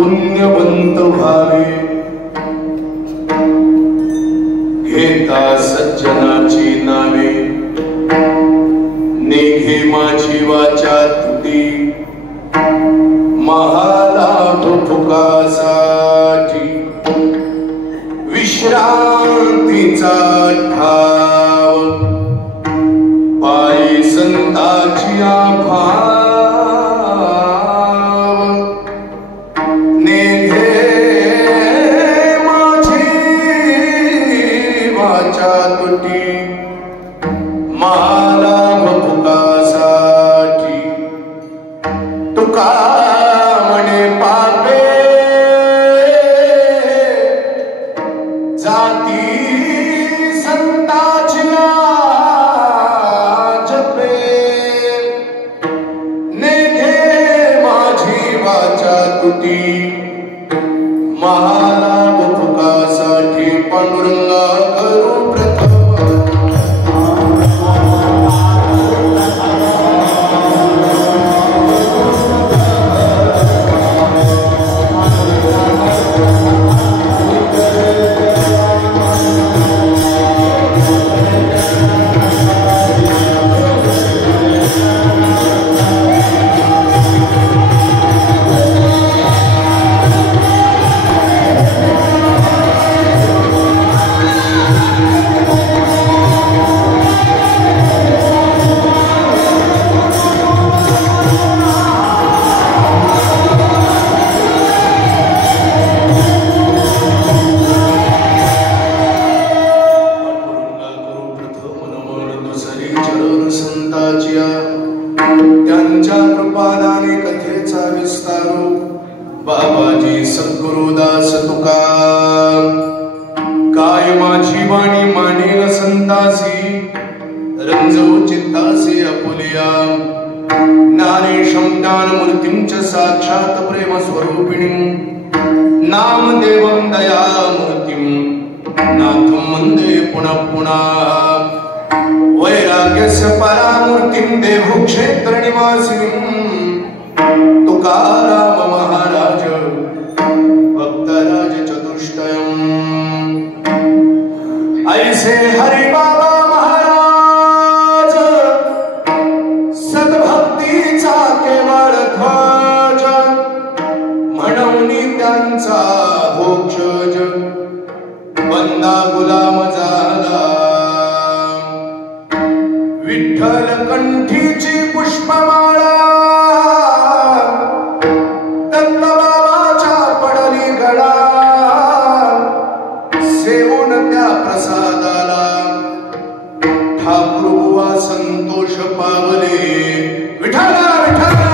पुण्यवंत व्हावे, घेता सज्जनाची नावे, निघे माझी वाचा तुटी, महालाभ भुकासाठी विश्रांतीचा ठाव, पायी संताची आभाव, निघे माझी वाचा तुटी, महालाभ भुकासाठी तुका म्हणे पापे जाती संताची जपे, नेघे माझी वाचा तुटी, महालाभ भुकासाठी पांडुरंगा करू प्रथम त्यांच्या कृपादाने कथेचा विस्तारू बाबाजी सद्गुरुदास तुका काय माझी वाणी मानेल संतासी रंजवू चित्तासी अपुलिया नारेशं ज्ञानमूर्तिं च साक्षात् प्रेम स्वरूपिणीं नामदेवं दयामूर्तिं नाथं वन्दे पुनः पुनः वैराग्यस्य परामूर्तिं देवो क्षेत्र निवासिनीं तुकाराम महाराज भक्तराज चतुष्टयम् ऐसे हरि बाबा महाराज सद्भक्तीचा केवळ ध्वज म्हणून त्यांचा भोक्षज बंदा गुलाम झाला विठ्ठल कंठीची पुष्पमाळा दत्तबाबाच्या पडली गळा सेवून त्या प्रसादाला ठाकूर बुवा संतोष पावले विठ्ठला विठ्ठला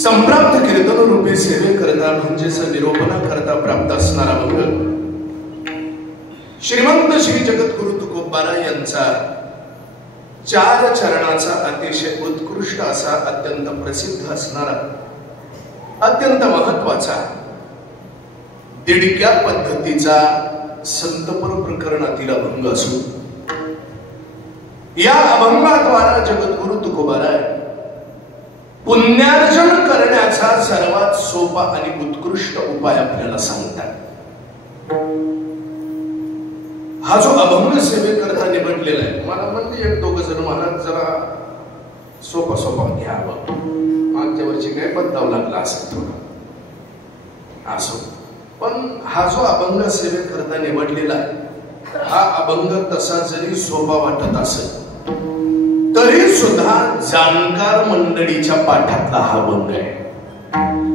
संप्राप्त कीर्तन रूपी सेवे करता म्हणजेच निरोपणा करता प्राप्त असणारा मंगल श्रीमंत श्री जगद्गुरु तुकोबारा यांचा 4 चरणाचा अतिशय उत्कृष्ट असा अत्यंत प्रसिद्ध असणारा अत्यंत महत्वाचा दिडक्या पद्धतीचा संतपर प्रकरणातील अभंग असून या अभंगाद्वारा जगद्गुरु तुकोबारा पुण्यार्जन करण्याचा सर्वात सोपा आणि उत्कृष्ट उपाय आपल्याला सांगतात। हा जो अभंग सेवेकरता निवडलेला आहे, मला म्हणजे 1-2 जण महाराज जरा सोपा सोपा घ्यावं, मागच्या वर्षी काय बदलावं लागला असेल थोडं असो, पण हा जो अभंग सेवेकरता निवडलेला आहे हा अभंग तसा जरी सोपा वाटत असेल तरी सुद्धा जाणकार मंडळीच्या पाठातला हा अभंग आहे।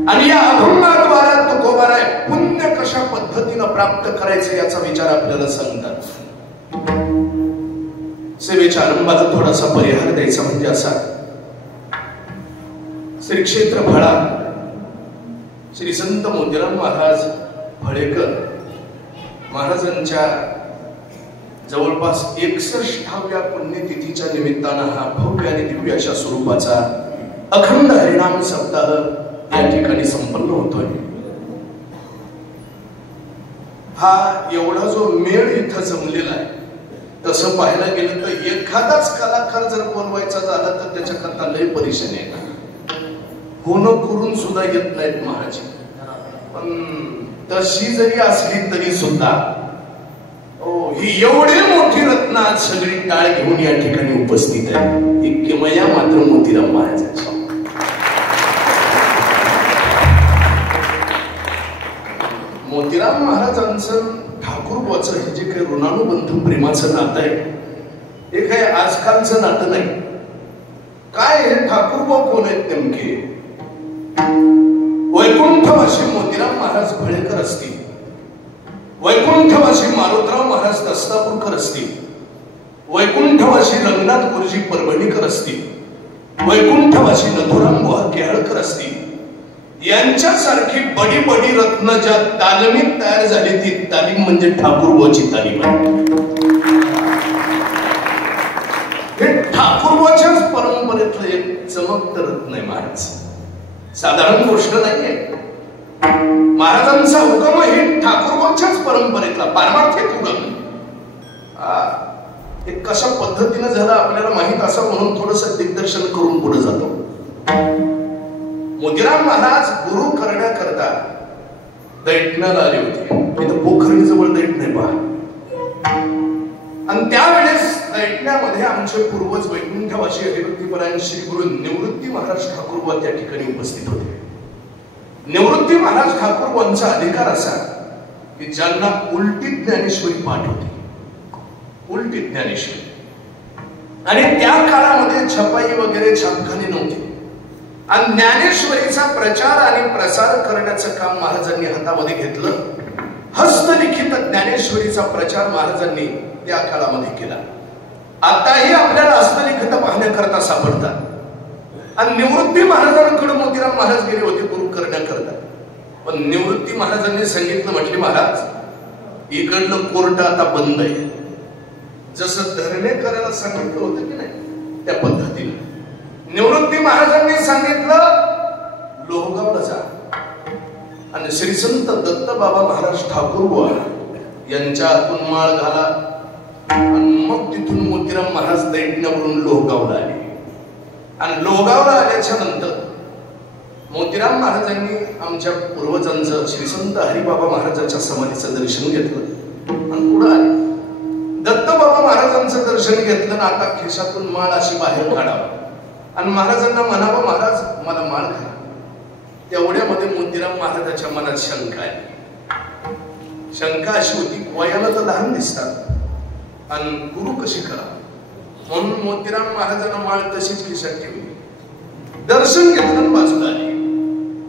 आणि या अभंगाद्वारा तुकोबारा पुण्य कशा पद्धतीनं प्राप्त करायचं याचा विचार आपल्याला सांगतात। सेवेच्या आरंभाला थोडासा परिहार द्यायचा म्हणजे असा, श्री क्षेत्र फळा श्री संत मोतीराम महाराज फळेकर महाराजांच्या जवळपास 61व्या पुण्यतिथीच्या निमित्तानं हा भव्य आणि दिव्य अशा स्वरूपाचा अखंड हरिनाम सप्ताह या ठिकाणी संपन्न होतोय। हा एवढा जो मेळ इथं जमलेला आहे तसं पाहायला गेलं तर एखादाच कलाकार जर बोलवायचा झाला तर त्याच्याकरता लय परेशानी आहे, होणं करून सुद्धा येत नाहीत महाराज। पण तशी जरी असली तरी सुद्धा ही एवढी मोठी रत्न आज सगळी टाळ घेऊन या ठिकाणी उपस्थित आहे, ही किमया मात्र मोतीराम महाराजांची। मोतीराम महाराजांचं ठाकूरबाचं हे जे काही ऋणानुबंध प्रेमाचं नातं आहे हे काही आजकालचं नातं नाही। काय हे ठाकूरबा कोण आहेत नेमके? वैकुंठवासी मोतीराम महाराज फळेकर असतील, वैकुंठवासी मारुतराव महाराज दस्तापूरकर असतील, वैकुंठवासी रंगनाथ गुरुजी परभणीकर असतील, वैकुंठवासी नथुराम बुवा केळकर असतील, यांच्यासारखी बडी बडी रत्न ज्या तालमीत तयार झाली ती तालीम म्हणजे ठाकूरबाची तालीम आहे। हे ठाकूरबाच्याच परंपरेतलं एक चमकतं रत्न आहे महाराज, साधारण गोष्ट नाहीये। महाराजांचा हुकम हे ठाकूरबाच्याच परंपरेतला पारमार्थिक हुकम। हे कशा पद्धतीने झालं आपल्याला माहित असं म्हणून थोडस दिग्दर्शन करून पुढे जातो। मोतीराम महाराज गुरु करण्याकरता दैठण्याला आले होते, इथं पोखरी जवळ दैठ नाही पहा। आणि त्यावेळेस दैठण्यामध्ये आमचे पूर्वज वैकुंठवासी हरिभक्तीपरायण श्री गुरु निवृत्ती महाराज ठाकूरबा त्या ठिकाणी उपस्थित होते। निवृत्ती महाराज ठाकूरबांचा अधिकार असा की ज्यांना उलटी ज्ञानेश्वरी पाठ होती, उलटी ज्ञानेश्वरी, आणि त्या काळामध्ये छपाई वगैरे छापखाने नव्हती आणि ज्ञानेश्वरीचा प्रचार आणि प्रसार करण्याचं काम महाराजांनी हातामध्ये घेतलं। हस्तलिखित ज्ञानेश्वरीचा प्रचार महाराजांनी त्या काळामध्ये केला। आताही आपल्याला हस्तलिखित पाहण्याकरता सापडतात। आणि निवृत्ती महाराजांकडे मोतीराम महाराज गेले होते गुरु करण्याकरता, पण निवृत्ती महाराजांनी सांगितलं, म्हटले महाराज इकडलं कोर्ट आता बंद आहे, जसं धरणे करायला सांगितलं होतं की नाही त्या पद्धतीने निवृत्ती महाराजांनी सांगितलं लोहगावला जा आणि श्री संत दत्तबाबा महाराज ठाकूरबुवा यांच्या हातून माळ घाला आणि मग तिथून मोतीराम महाराज दैठण्यावरून लोहगावला आले। आणि लोहगावला आल्याच्या नंतर मोतीराम महाराजांनी आमच्या पूर्वजांचं श्री संत हरिबाबा महाराजांच्या समाधीचं दर्शन घेतलं आणि पुढे आले। दत्तबाबा महाराजांचं दर्शन घेतलं आणि आता खिशातून माळ अशी बाहेर काढावं आणि महाराजांना म्हणावं महाराज मला माळ घाला। तेवढ्यामध्ये मोतीराम महाराजांच्या मनात शंका आली। शंका अशी होती, वयाला तर लहान दिसतात आणि गुरु कशी करा, म्हणून मोतीराम महाराजांना माळ तशीच खिशात ठेवली, दर्शन घेतलं बाजूला आली,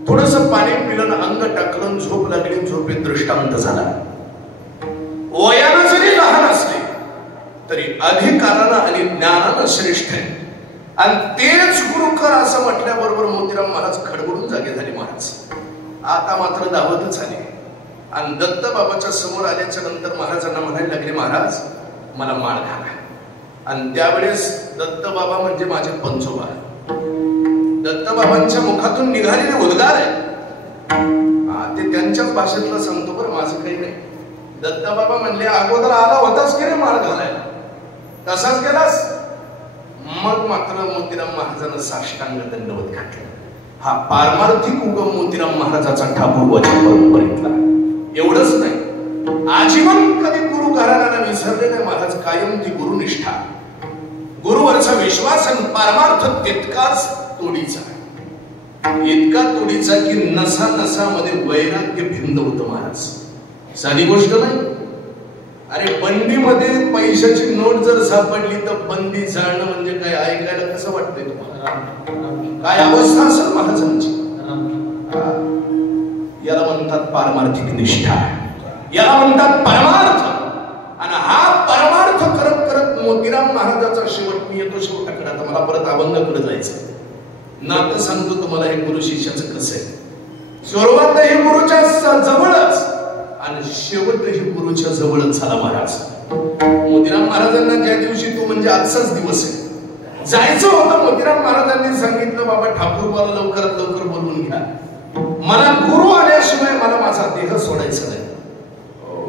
थोडस पाणी पिलं, अंग टाकलं, झोप लागली, झोपेत दृष्टांत झाला। वयानं जरी लहान असले तरी अधिकारानं आणि ज्ञानानं श्रेष्ठ आहे आणि तेच गुरु कर असं म्हटल्याबरोबर मोतीराम महाराज खडबडून आता मात्र दावतच आली. आणि दत्त बाबाच्या समोर आल्याच्या नंतर महाराजांना म्हणायला लागले, महाराज मला माळ घाला. आणि त्यावेळेस दत्त बाबा म्हणजे माझे पंचोबा. दत्त बाबांच्या मुखातून निघालेले उद्गार आहे ते त्यांच्याच भाषेतलं सांगतो, बरं माझं काही नाही. दत्त बाबा म्हणले, अगोदर आला होताच की रे माळ घालायला, तसाच गेलास. मग मात्र मोतीराम महाराजांना साष्टांग दंडवत घातला. हा पारमार्थिक उगम मोतीराम महाराजाचा ठाकूरवाच्या परंपरेतला. एवढंच नाही, आजीवन कधी गुरु घराण्याला विसरले नाही महाराज. कायम ती गुरुनिष्ठा, गुरुवरचा विश्वास आणि पारमार्थ तितकाच तोडीचा, इतका तोडीचा की नसा नसामध्ये वैराग्य भिंद होतं महाराज. साधी गोष्ट नाही. अरे बंदीमध्ये पैशाची नोट जर सापडली तर बंदी जाणं म्हणजे काय, ऐकायला कसं वाटतंय तुम्हाला? काय अवस्था असेल महाराजांची. याला म्हणतात पारमार्थिक निष्ठा, याला म्हणतात परमार्थ. आणि हा परमार्थ करत करत मोतीराम महाराजाचा शेवट, मी येतो शेवटाकडे. आता मला परत अभंगाकडे जायचं. नातं सांगतो तुम्हाला हे गुरु शिष्याचं कसं आहे. सुरुवात ही गुरुच्या जवळच आणि शेवटही गुरुच्या जवळच झाला महाराज. मोतीराम महाराजांना ज्या दिवशी तो म्हणजे आजचाच दिवस आहे, जायचं होतं. मोतीराम महाराजांनी सांगितलं, बाबा ठाकूरबाला लवकरात लवकर बोलवून घ्या, मला गुरु आल्याशिवाय मला माझा देह सोडायचा नाही.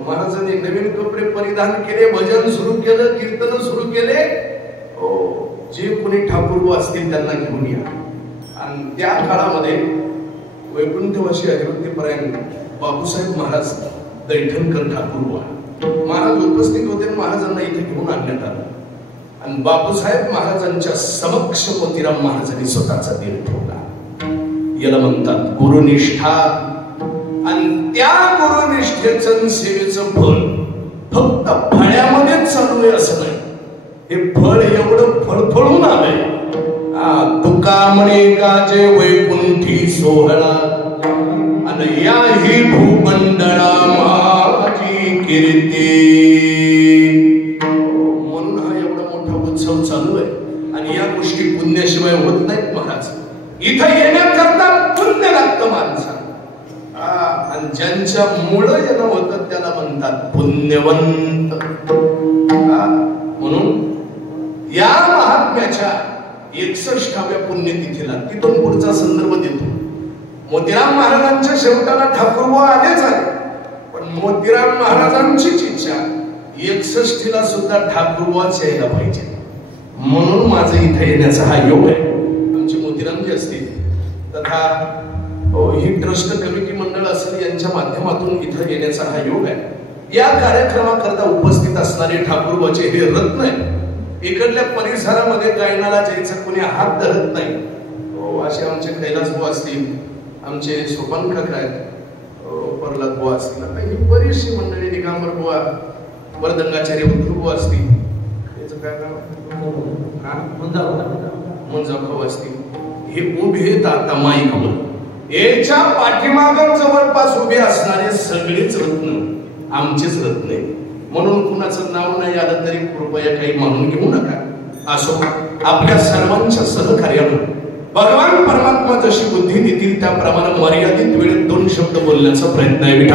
महाराजांनी नवीन कपडे परिधान केले, भजन सुरू केलं, कीर्तन सुरू केले. जे कोणी ठाकूरबा असतील त्यांना घेऊन या. आणि त्या काळामध्ये वैकुंठवासी अयोध्येपर्यंत बापूसाहेब महाराज दैठणकर ठाकूरबा महाराज उपस्थित होते. महाराजांना इथे घेऊन आणण्यात आलं आणि बापूसाहेब महाराजांच्या समक्ष मोतीराम महाराजांनी स्वतःचा देह ठेवला. याला म्हणतात गुरुनिष्ठा. आणि त्या गुरुनिष्ठेचं सेवेचं फळ फक्त फळ्यामध्येच चालू आहे असं नाही. हे फळ एवढं फळफळून आलंय. तुका म्हणे गाजे वैकुंठी सोहळा आणि याही भूमंडळा माझी कीर्ती. म्हणून हा एवढा मोठा उत्सव चालू आहे. आणि या गोष्टी पुण्याशिवाय होत नाहीत महाराज. इथं येण्याकरता पुण्य लागतं माणसाला. आणि ज्यांच्या मुळे येणं होतं त्याला म्हणतात पुण्यवंत. म्हणून या महात्म्याच्या 61व्या पुण्यतिथीला, तिथून पुढचा संदर्भ देतो. मोतीराम महाराजांच्या शेवटाला ठाकूरबुवा आलेच आले, पण मोतीराम महाराजांचीच इच्छा 61ला सुद्धा ठाकूरबुवाच यायला पाहिजे. म्हणून माझं इथे येण्याचा हा योग आहे. आमचे मोतीरामजी असतील तथा ही ट्रस्ट कमिटी मंडळ असेल, यांच्या माध्यमातून इथं येण्याचा हा योग आहे. या कार्यक्रमाकरता उपस्थित असणारे ठाकूरबाचे हे रत्न आहे. इकडल्या परिसरामध्ये गायनाला जायचं कोणी हात धरत नाही. असे आमचे कैलास बुवा असतील, आमचे सोपान काका आहेत, प्रल्हाद बुवा असतील, आता ही बरीचशी मंडळी, निगांबर बुवा, वरदंगाचार्य उद्धव बुवा असतील, याचं काय नाव असतील, हे उभे आता माईकवर याच्या पाठीमागं जवळपास उभे असणारे सगळेच रत्न आमचेच रत्न आहे. म्हणून कुणाचं नाव नाही आलं तरी कृपया काही मानून घेऊ नका. असो, आपल्या सर्वांच्या सहकार्यानं भगवान परमात्मा जशी बुद्धी देतील त्याप्रमाणे मर्यादित वेळेत 2 शब्द बोलण्याचा प्रयत्न आहे.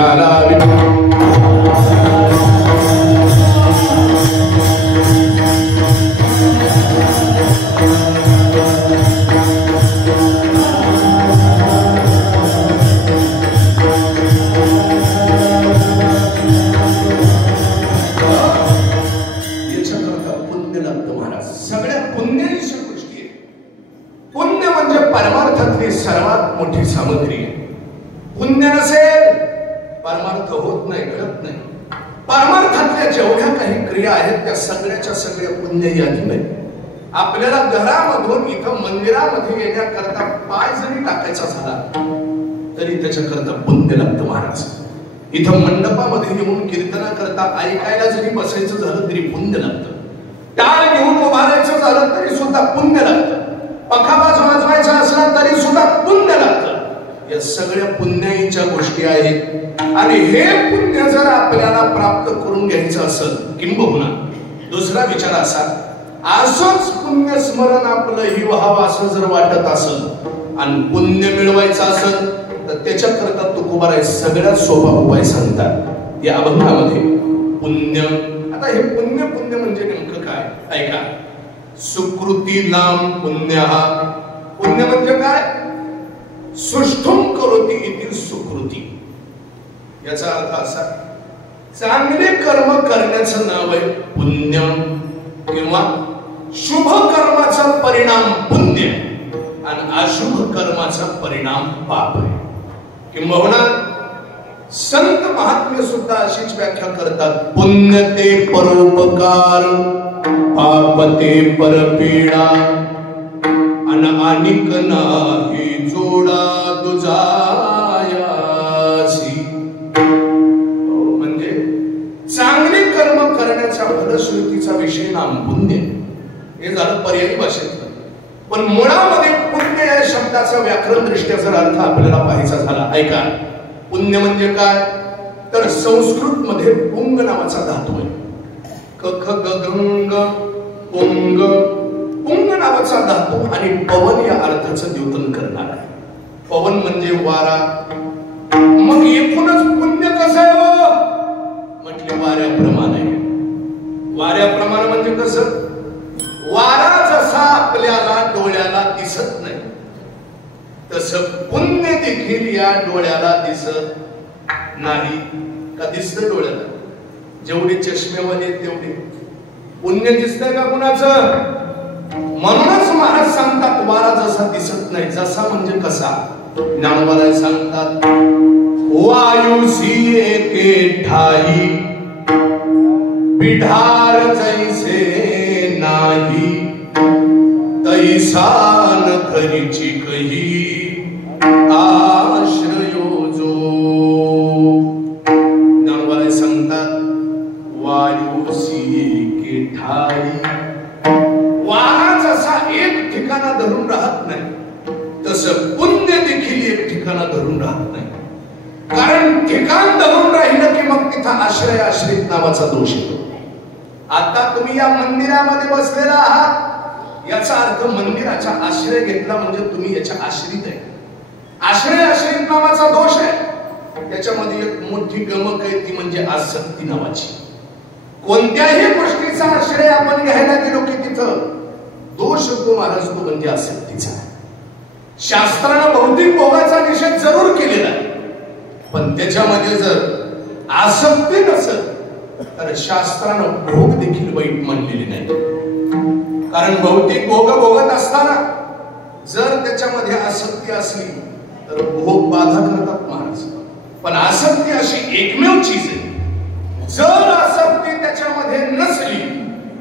सर्वात मोठी सामग्री आहे. पुण्य नसेल परमार्थ होत नाही, घडत नाही. परमार्थातल्या जेवढ्या काही क्रिया आहेत त्या सगळ्याच्या सगळ्या पुण्य यादीने. आपल्याला घरामधून इथं मंदिरामध्ये येण्याकरता पाय जरी टाकायचा झाला तरी त्याच्याकरता पुण्य लागतं महाराज. इथं मंडपामध्ये येऊन कीर्तनाकरता ऐकायला जरी बसायचं झालं तरी पुण्य लागतं. टाळ घेऊन उभारायचं झालं तरी सुद्धा पुण्य लागतं. पखावाज वाजवायचा असला तरी सुद्धा पुण्य लागतं. या सगळ्या पुण्याईच्या गोष्टी आहेत. आणि हे पुण्य जर आपल्याला प्राप्त करून घ्यायचं असेल, किंबहुना दुसरा विचार असा, असंच पुण्य स्मरण आपलं ही व्हावं असं जर वाटत असेल आणि पुण्य मिळवायचं असेल तर त्याच्याकरता तुकोबाराय सगळ्यात सोपा उपाय सांगतात या अभंगामध्ये. पुण्य. आता हे पुण्य पुण्य म्हणजे नेमकं काय ऐका. सुकृतीनाम पुण्य. पुण्य म्हणजे काय? सुष्ठुम करोति इति सुकृती. याचा अर्थ असा, चांगले कर्म करण्याचं नाव आहे पुण्य, किंवा शुभ कर्माचा परिणाम पुण्य आणि अशुभ कर्माचा परिणाम पाप आहे. किंबहुना संत महात्मे सुद्धा अशीच व्याख्या करतात. पुण्य ते परोपकार, पाप ते परपीडा, अनिक नाही जोडा दुजायासी. म्हणजे चांगले कर्म करण्याच्या फलश्रुतीचा विषय नाम पुण्य. हे झालं पर्यायी भाषेतलं. पण मुळामध्ये पुण्य या शब्दाचा व्याकरण दृष्ट्या जर अर्थ आपल्याला पाहायचा झाला, ऐका. पुण्य म्हणजे काय? तर संस्कृत मध्ये पुंग नावाचा धातू आहे. क ख ग गंग पुंग. पुंग नावाचा धातू आणि पवन या अर्थाचं द्योतन करणार आहे. पवन म्हणजे वारा. मग एकूणच पुण्य कसं आहे हो? म्हटले वाऱ्याप्रमाणे. वाऱ्याप्रमाणे म्हणजे कसं? वारा जसा आपल्याला डोळ्याला दिसत नाही तसं पुण्य देखील या डोळ्याला दिसत नाही. का दिसतं डोळ्याला? जेवढे चष्मेवाले तेवढे पुण्य दिसतंय का कुणाचं? म्हणूनच महाराज सांगतात वारा जसा दिसत नाही. जसा म्हणजे कसा? ज्ञानोबा सांगतात वायुसी एके ठाई बिढार जैसे नाही तैसान धरीची कही आश्रयो जो. ज्ञानोबा सांगतात वायुसी एके ठाई. वारा जसा एक ठिकाणा धरून राहत नाही तसं पुण्य देखील एक ठिकाणा धरून राहत नाही. कारण ठिकाण धरून राहिलं की मग तिथं आश्रय आश्रित नावाचा दोष येतो. आता तुम्ही या मंदिरामध्ये बसलेला आहात याचा अर्थ मंदिराचा आश्रय घेतला म्हणजे तुम्ही याच्या आश्रित आहे. आश्रय आश्रित नावाचा दोष आहे. त्याच्यामध्ये एक मोठी गमक आहे ती म्हणजे आसक्ती नावाची. कोणत्याही गोष्टीचा आश्रय आपण घ्यायला गेलो की तिथं दोष तो महाराज तो म्हणजे आसक्तीचा. शास्त्रानं भौतिक भोगाचा निषेध जरूर केलेला आहे पण त्याच्यामध्ये जर आसक्ती नसेल तर शास्त्रानं भोग देखील वाईट मानलेले नाही. कारण भौतिक भोग भोगत असताना जर त्याच्यामध्ये आसक्ती असली तर भोग बाधा करतात महाराज. पण आसक्ती अशी एकमेव चीज आहे, जर आसक्ती त्याच्यामध्ये नसली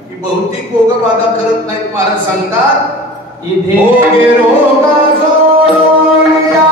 की भौतिक भोग बाधा करत नाहीत. महाराज सांगतात भोगे रोगा जोड्या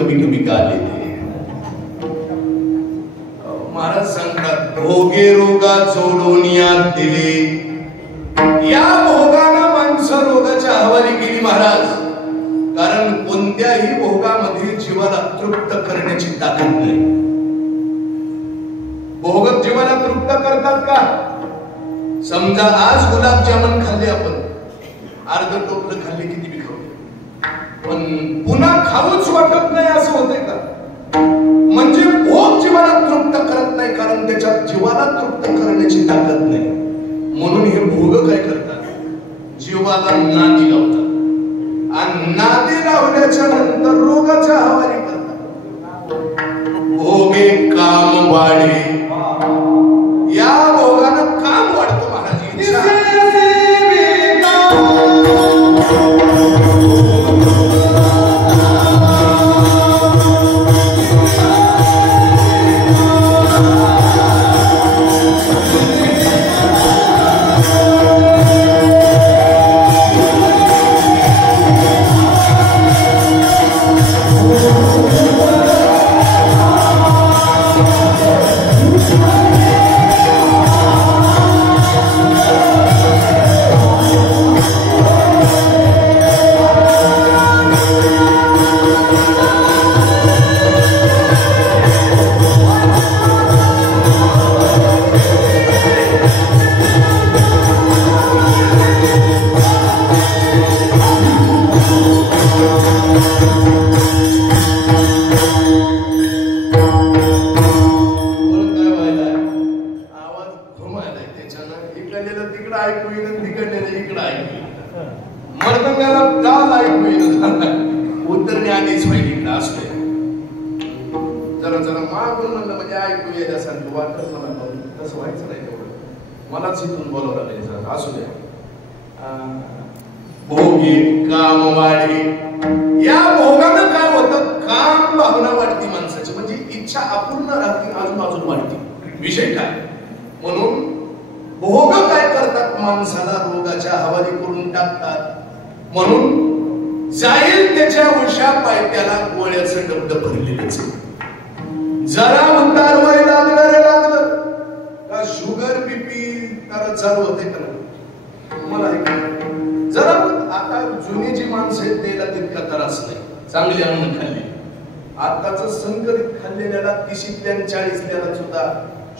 कभी कभी गा लेते. महाराज सांगतात भोगे रोगा जोडोनियात दिले. या भोगानं माणसं रोगाच्या हवाली गेली महाराज. कारण कोणत्याही भोगामध्ये जीवाला तृप्त करण्याची ताकद नाही. भोग जीवाला तृप्त करतात का? समजा आज गुलाबजामुन खाल्ले आपण, अर्ध टोपलं खाल्ले किती बी खाऊ, पण पुन्हा खाऊच वाटत नाही असं होतंय का? म्हणजे भोग जीवाला तृप्त करत नाही, कारण त्याच्यात जीवाला तृप्त करण्याची ताकद नाही. म्हणून हे भोग काय करतात? जीवाला नादी लावतात आणि नादी लावल्याच्या नंतर रोगाच्या हवाली करतात. भोगे काम वाढे. या भोगानं काम वाढतं महाराज. मलाच इथून बोलवलं नाही. असू द्या. भोगे काम वाढे. या भोगानं काय होतं? काम भावना वाढती माणसाची, म्हणजे इच्छा अपूर्ण राहते, अजून अजून वाढते. विषय काय? म्हणून भोग काय करतात? माणसाला रोगाच्या हवाली करून टाकतात. म्हणून जाईल त्याच्या उशा पायत्याला गोळ्याचं डबड भरलेलंच. जरा उतार वय लागलं रे लागलं का शुगर बीपी तर चालू होते का? मला जरा आता जुनी जी माणसं आहेत त्याला तितका त्रास नाही. चांगली अन्न खाल्ली. आताच संकरित खाल्लेल्याला 30ल्या 40ल्याला सुद्धा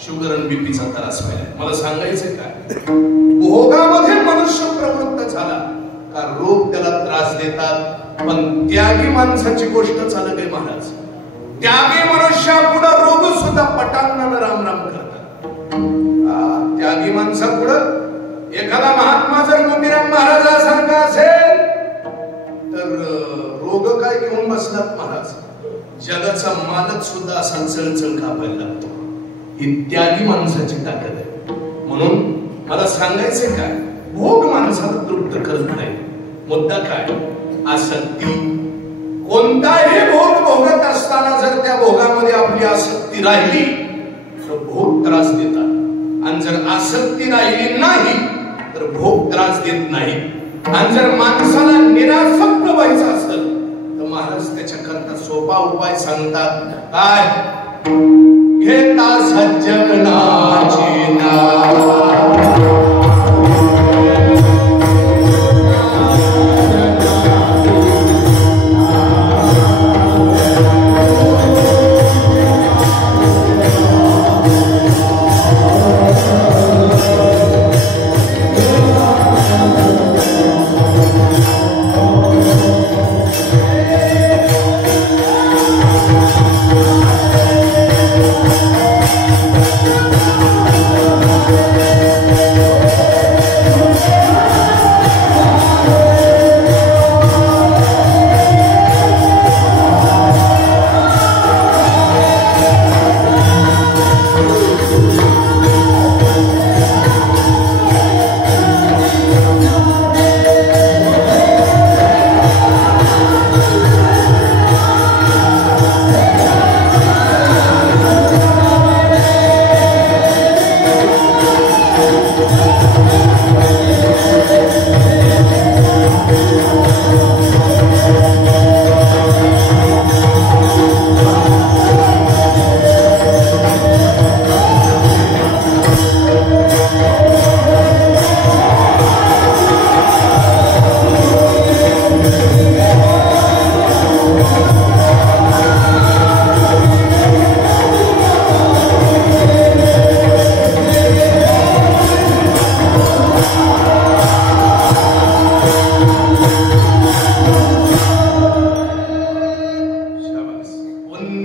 शुगर आणि बीपीचा त्रास व्हायला. मला सांगायचं काय? भोगामध्ये मनुष्य प्रवृत्त झाला का रोग त्याला त्रास देतात. पण त्यागी माणसाची गोष्ट चालत आहे महाराज. त्यागी मनुष्या पुढे रोग सुद्धा पटांगणानं राम राम करतात. त्यागी माणसा पुढं एखादा महात्मा जर मोतीराम महाराजासारखा असेल तर रोग काय घेऊन बसलात महाराज. जगाचा मालक सुद्धा असा चळचळ कापायला लागतो. ही त्यागी माणसाची ताकद आहे. म्हणून मला सांगायचं काय? भोग माणसाला तृप्त करत नाही. मुद्दा काय? आसक्ती. कोणताही भोग भोगत असताना जर त्या भोगामध्ये आपली आसक्ती राहिली तर भोग त्रास देतात. आणि जर आसक्ती राहिली नाही तर भोग त्रास देत नाही. आणि जर माणसाला निरासक्त व्हायचं असेल तर महाराज त्याच्याकरता सोपा उपाय सांगतात. काय? घेता सज्जनाचे नाव.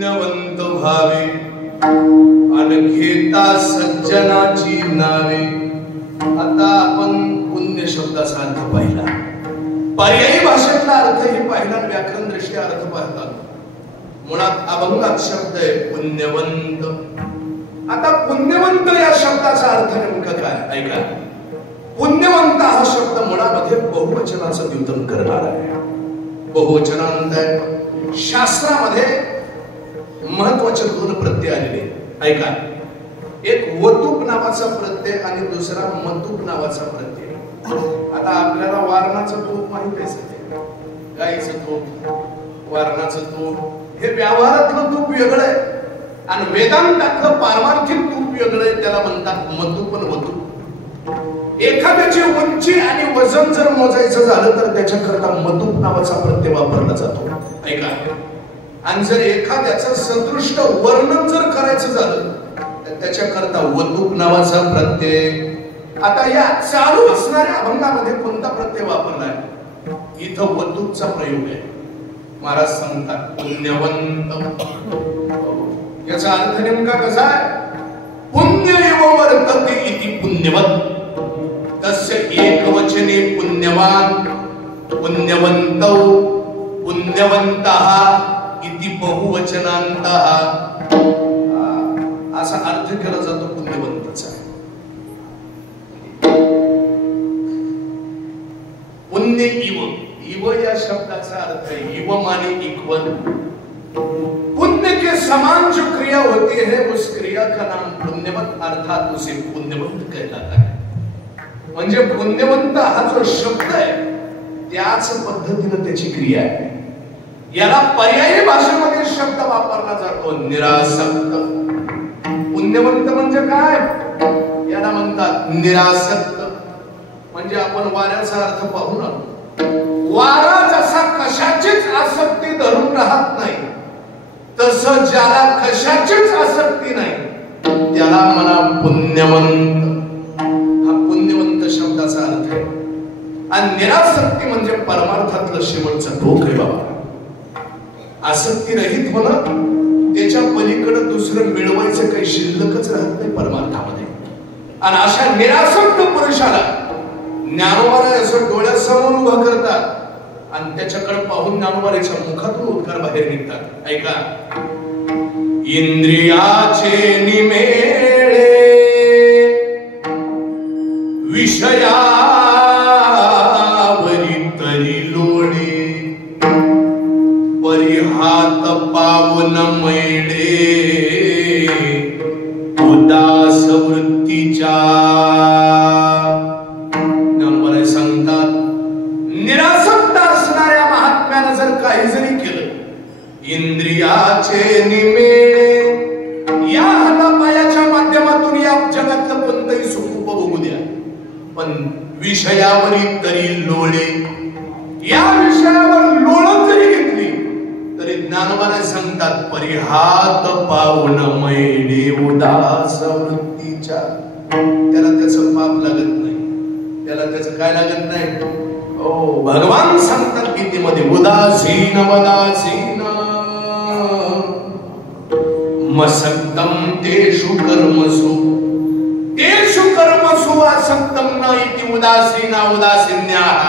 पुण्यवंत व्हावे आणि घेता सज्जनाची नावे. आता आपण पुण्य शब्दाचा अर्थ पाहिला, पर्यायी भाषेतला अर्थही पाहिला, व्याकरण दृष्ट्या अर्थ पाहतात. मुळात अभंगात शब्द आहे पुण्यवंत. आता पुण्यवंत या शब्दाचा अर्थ नेमका काय ऐका. पुण्यवंत हा शब्द मुळामध्ये बहुवचनाचं द्योतन करणार आहे. बहुवचनांत आहे. शास्त्रामध्ये महत्वाचे दोन प्रत्यय आलेले ऐका. एक वतूप नावाचा प्रत्यय आणि दुसरा मतूप नावाचा प्रत्यय. आता आपल्याला वारणाचं तूप माहित आहे, गाईचं तूप, वारणाचं तूप हे व्यवहारातलं तूप वेगळं आहे आणि वेदांतातलं पारमार्थिक तूप वेगळं आहे. त्याला म्हणतात मतूप आणि वतूप. एखाद्याची उंची आणि वजन जर मोजायचं झालं तर त्याच्याकरता मतूप नावाचा प्रत्यय वापरला जातो ऐका. आणि जर एखाद्याचं सदृष्ट वर्णन जर करायचं झालं तर त्याच्याकरता वतूप नावाचा प्रत्यय. आता या चालू असणाऱ्या अभंगामध्ये कोणता प्रत्यय वापरलाय? इथं वतूपचा प्रयोग आहे. महाराज सांगतात पुण्यवंत. याचा अर्थ नेमका कसा आहे? पुण्यैव वर्तते इति पुण्यवत तस्य एकवचने पुण्यवान पुण्यवन्तौ पुण्यवन्तः इति बहुवचनान्तः असा अर्थ केला जातो पुण्यवंताचा. पुण्य इव, इव या शब्दाचा अर्थ है इव माने इक्वल. पुण्य के समान जो क्रिया होती है उस क्रिया का नाम पुण्यवंत अर्थात उसे पुण्यवंत कहलाता है. म्हणजे पुण्यवंत हा जो शब्द आहे त्याच पद्धतीने त्याची क्रिया आहे. याला पर्यायी भाषेमध्ये शब्द वापरला जातो निरासक्त. पुण्यवंत म्हणजे काय? याला म्हणतात निरासक्त. म्हणजे आपण वाऱ्याचा अर्थ पाहू ना, वारा जसा कशाचीच आसक्ती धरून राहत नाही तसं ज्याला कशाचीच आसक्ती नाही त्याला म्हणा पुण्यवंत. हा पुण्यवंत शब्दाचा अर्थ आहे. आणि निरासक्ती म्हणजे परमार्थातलं शेवटचं टोक आहे बाबा. आसक्ती रहित होणं, त्याच्या पलीकडे दुसरं मिळवायचं काही शिल्लकच राहत नाही परमार्थामध्ये. आणि अशा निरासक्त पुरुषाला ज्ञानोबाला असं डोळ्यासमोर उभं करतात आणि त्याच्याकडे पाहून ज्ञानोबाच्या मुखातून उद्गार बाहेर निघतात ऐका. इंद्रियाचे निमेळे विषयावरी तरी लोळे परिहात पावन मैडे उदास वृत्तीच्या. सांगतात निरासक्त असणाऱ्या महात्म्यानं जर काही जरी केलं, इंद्रियाचे निमेळे या हातापायाच्या माध्यमातून या जगातलं कोणतंही सुख उपभोगू द्या, पण विषयावरी तरी लोळे, या विषयावर लोळ जरी घेतली तरी ज्ञानोबाने सांगतात परिहात पावन मैडे उदास वृत्तीच्या. त्याला त्याचं पाप लागत नाही, त्याला त्याचं काय लागत नाही. ओ भगवान सांगतात गीतेमध्ये उदासीन वदासीन मसक्तम तेषु कर्मसु आसक्तम न इति उदासीना उदासीन्याः.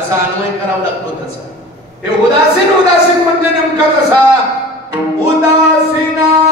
असा अन्वय करावा लागतो त्याचा. हे उदासीन म्हणजे नेमका कसा? उदासीनाचा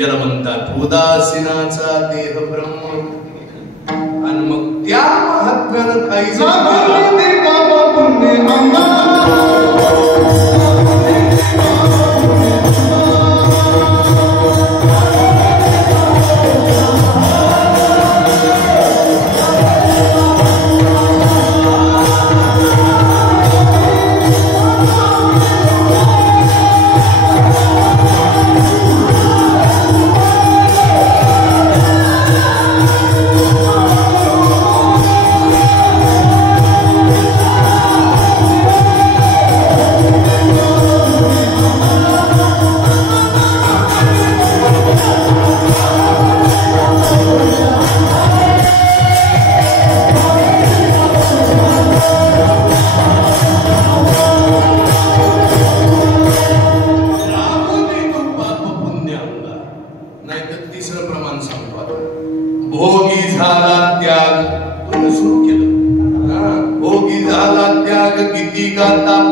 याला म्हणतात उदासीनाचा देह ब्रह्म. आणि मग त्या महात्म्यानं काही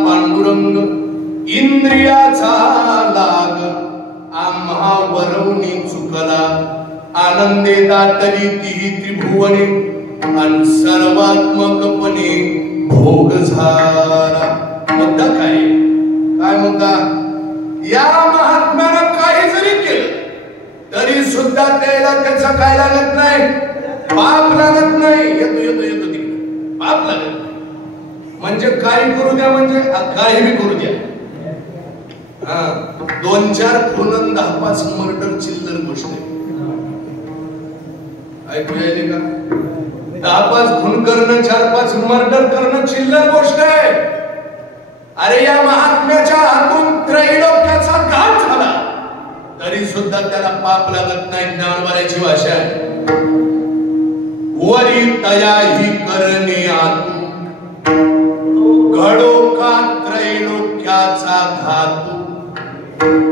पांडुरंग इंद्रियाचा लाग आम्हा वरवणी चुकला आनंदे दाटली ती त्रिभुवने आणि सर्वात्मकपणे भोग झाला. मुद्दा काय काय मुद्दा? या महात्म्यानं काही जरी केलं तरी सुद्धा त्याचं काय लागत नाही, पाप लागत नाही. येतो येतो येतो तिकडे पाप लागत नाही. म्हणजे काय करू द्या, म्हणजे काही बी करू द्या. 2-4 खून 10-5 मर्डर चिल्लर गोष्ट ऐकू यायली का? 10-5 खून करणं 4-5 मर्डर करणं चिल्लर गोष्ट आहे. अरे या महात्म्याच्या हातून त्रैलोक्याचा घात झाला तरी सुद्धा त्याला पाप लागत नाही. ज्ञानवाल्याची भाषा आहे. वरी तया ही करणे आतू घडो का त्रैलोक्याचा घातू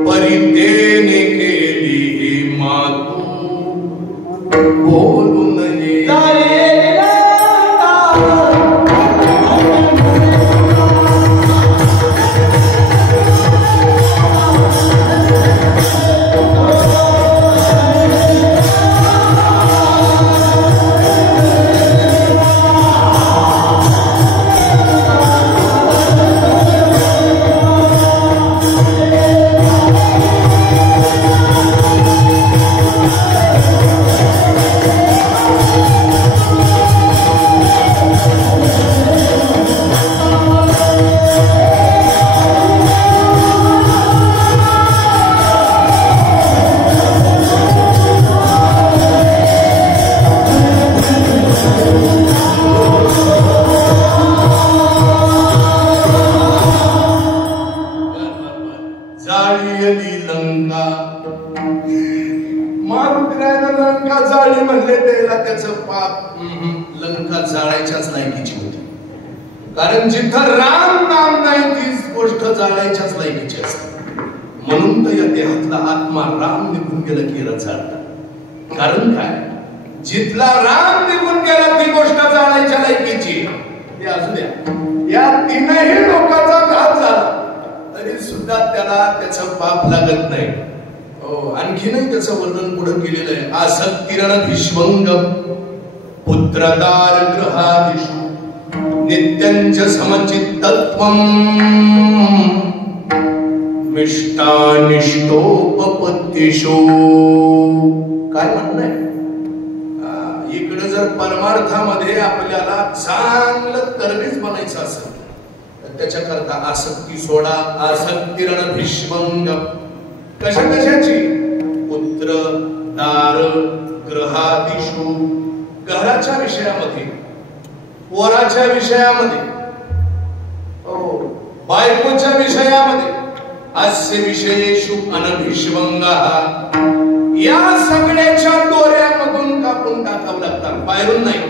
परितेने केली ही मातू बोलू नये. कारण जिथं राम नाम नाही तीच गोष्ट जाळायच्याच लायकीची असते. म्हणून तर या देहातला आत्मा राम निघून गेला की रचाळतात. कारण काय? जिथला राम निघून गेला ती गोष्ट जाळायच्या लायकीची. ते असू द्या, या 3ही लोकांचा घात झाला तरी सुद्धा त्याला त्याचं पाप लागत नाही. आणखीनही त्याचं वर्णन पुढे केलेलं आहे. आसक्तिरण विश्वंग पुत्रदार ग्रहादिषु नित्यंच समचित्तत्वं मिष्टानिष्टोपपत्तिषु. काय म्हणणं आहे? इकडे जर परमार्थामध्ये आपल्याला चांगलं तरबीज बनायचं असेल तर त्याच्याकरता आसक्ती सोडा. आसक्तिरण विश्वंग कशा कशाची? पुत्र दार ग्रहादिषु घराच्या विषयामध्ये, पोराच्या विषयामध्ये, बायकोच्या विषयामध्ये, अस्य विषयेषु अनभिष्वंगः. या सगळ्याच्या दोऱ्यामधून कापून टाकावं लागतात, बाहेरून नाही.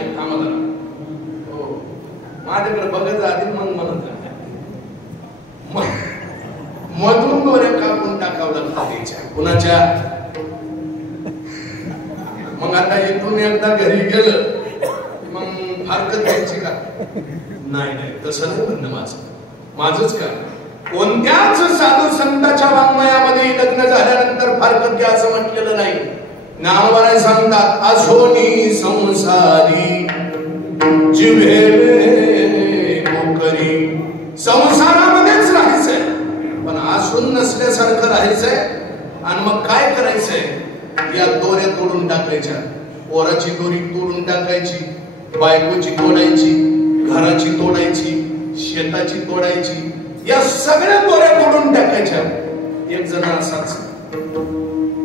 माझ्याकडे बघत आधी मग म्हणत मधून दोऱ्या कापून टाकावं लागतात त्याच्या कुणाच्या. मग आता इथून एकदा घरी गेलं मग फारकत द्यायची का? नाही नाही, तसं नाही म्हणणं माझंच का. कोणत्याच साधू संतांच्या वाङ्मयामध्ये लग्न झाल्यानंतर फारकत असं म्हटलेलं नाही. ज्ञानोबाने सांगतात असोनी संसारी जिव्हे करी. संसारामध्येच राहायचंय पण असून नसल्यासारखं राहायचंय. आणि मग काय करायचंय? या दोऱ्या तोडून टाकायच्या. पोराची दोरी तोडून टाकायची, बायकोची तोडायची, घराची तोडायची, शेताची तोडायची, या सगळ्या दोऱ्या तोडून टाकायच्या. एक जण असाच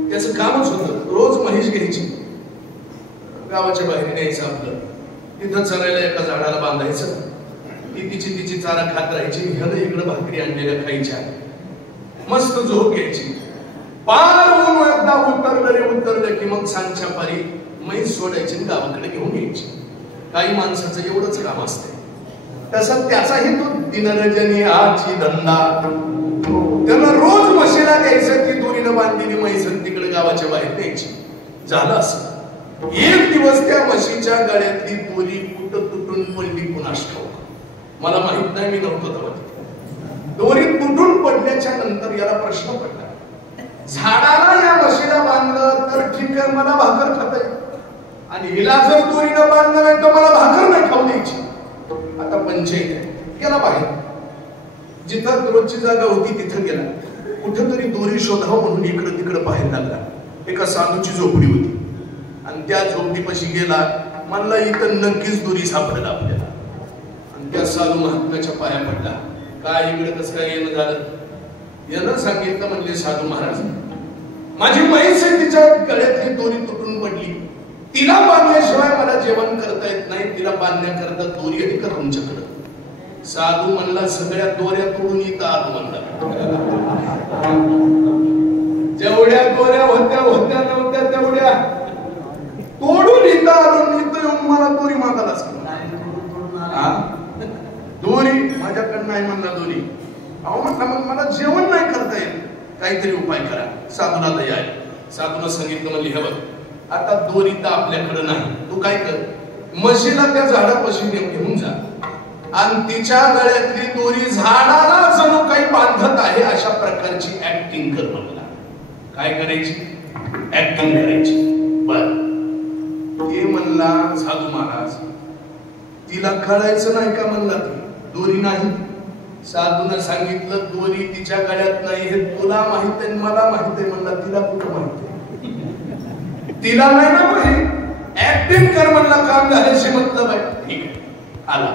त्याचं कामच होतं. रोज म्हैस घ्यायची, गावाच्या बाहेर न्यायचं, आपलं तिथं चरायला एका झाडाला बांधायचं. ती तिची चारा खात राहायची. ह्यानं इकडं भाकरी आणलेल्या खायच्या, मस्त झोप घ्यायची. पार ऊन एकदा उतरलं की मग सांजच्या पारी म्हैस सोडायची, गावाकडे घेऊन यायची. काही माणसाचं एवढंच काम असते. तसं त्याचाही तो दिनरजनी आची धंदा. त्याला रोज म्हशीला द्यायचं, ती दोरीनं बांधलेली म्हैस तिकडे गावाच्या बाहेर द्यायची. झालं असं एक दिवस त्या म्हशीच्या गळ्यातली दोरी कुठं तुटून पडली कुणास ठाऊक. मला माहित नाही, मी नव्हतो तेव्हा. दोरी तुटून पडल्याच्या नंतर याला प्रश्न पडला, झाडाला या म्हशीला बांधलं तर ठीक आहे, मला भाकर खाता येईल, आणि हिला जर दोरीनं बांधलं नाही तर मला भाकर नाही खाऊ द्यायची. आता पंचायत आहे. गेला बाहेर, जिथं रोजची जागा होती तिथं गेला. कुठेतरी दोरी शोधावं म्हणून इकडं तिकडं पाहायला लागला. एका साधूची झोपडी होती आणि त्या झोपडीपाशी गेला. म्हणला इथं नक्कीच दोरी सापडेल आपल्याला. आणि त्या साधू महात्म्याच्या पाया पडला. काय इकडे कसं काय येणं झालं? यानं सांगितलं, म्हणले साधू महाराज, माझी म्हैस आहे, तिच्या गळ्यातली दोरी तुटून पडली, तिला बांधल्याशिवाय मला जेवण करता येत नाही, तिला बांधण्याकरता दोरी आहे का तुमच्याकडं? साधू म्हणला, सगळ्या दोऱ्या तोडून इथं आलो म्हणला. जेवढ्या दोऱ्या होत्या नव्हत्या तेवढ्या तोडून इथं आलो. इथं येऊन मला दोरी मागायलाच दोरी माझ्याकडे नाही म्हणला. दोरी अहो म्हटलं, मग मला जेवण नाही करता येत, काहीतरी उपाय करा. साधूला दया आहे. साधूला सांगितलं, म्हणली हे बघ, आता दोरी तर आपल्याकडे नाही, तू काय कर, म्हशीला त्या झाडापाशी घेऊन जा आणि तिच्या गळ्यातली दोरी झाडाला जणू काही बांधत आहे अशा प्रकारची ऍक्टिंग कर म्हणला. काय करायची? ऍक्टिंग करायची. बर ते म्हणला साधू महाराज, तिला कळायचं नाही का म्हणला, ती दोरी नाही. साधूनं सांगितलं, दोरी तिच्या गळ्यात नाही हे तुला माहित आहे, मला माहित आहे. म्हणला, तिला कुठं माहित आहे? तिला नाही ना माहित. ऍक्टिंग कर म्हणला, काम झाल्याशी मतलब आहे. ठीक आहे, आला.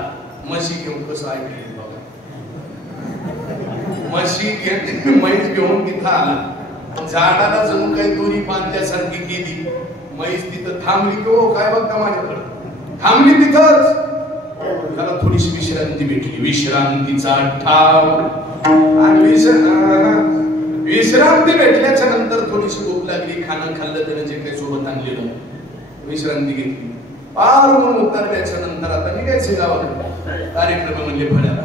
म्हशी घेऊन कसं ऐकलं बघा. म्हैस घेऊन तिथं आला. झाडाला जणू काही दोरी बांधल्यासारखी केली. म्हैस तिथं थांबली. तो काय बघता माझ्याकडे? थांबली तिथंच. त्याला थोडीशी विश्रांती भेटली. विश्रांतीचा ठाव. आणि विश्रांती भेटल्याच्या नंतर थोडीशी भूक लागली. खाणं खाल्लं त्याने जे काही सोबत आणलेलं. विश्रांती घेतली. पार म्हणून उतरल्याच्या नंतर आता निघायचं गावाकडे. कार्यक्रम म्हणजे फळ्याला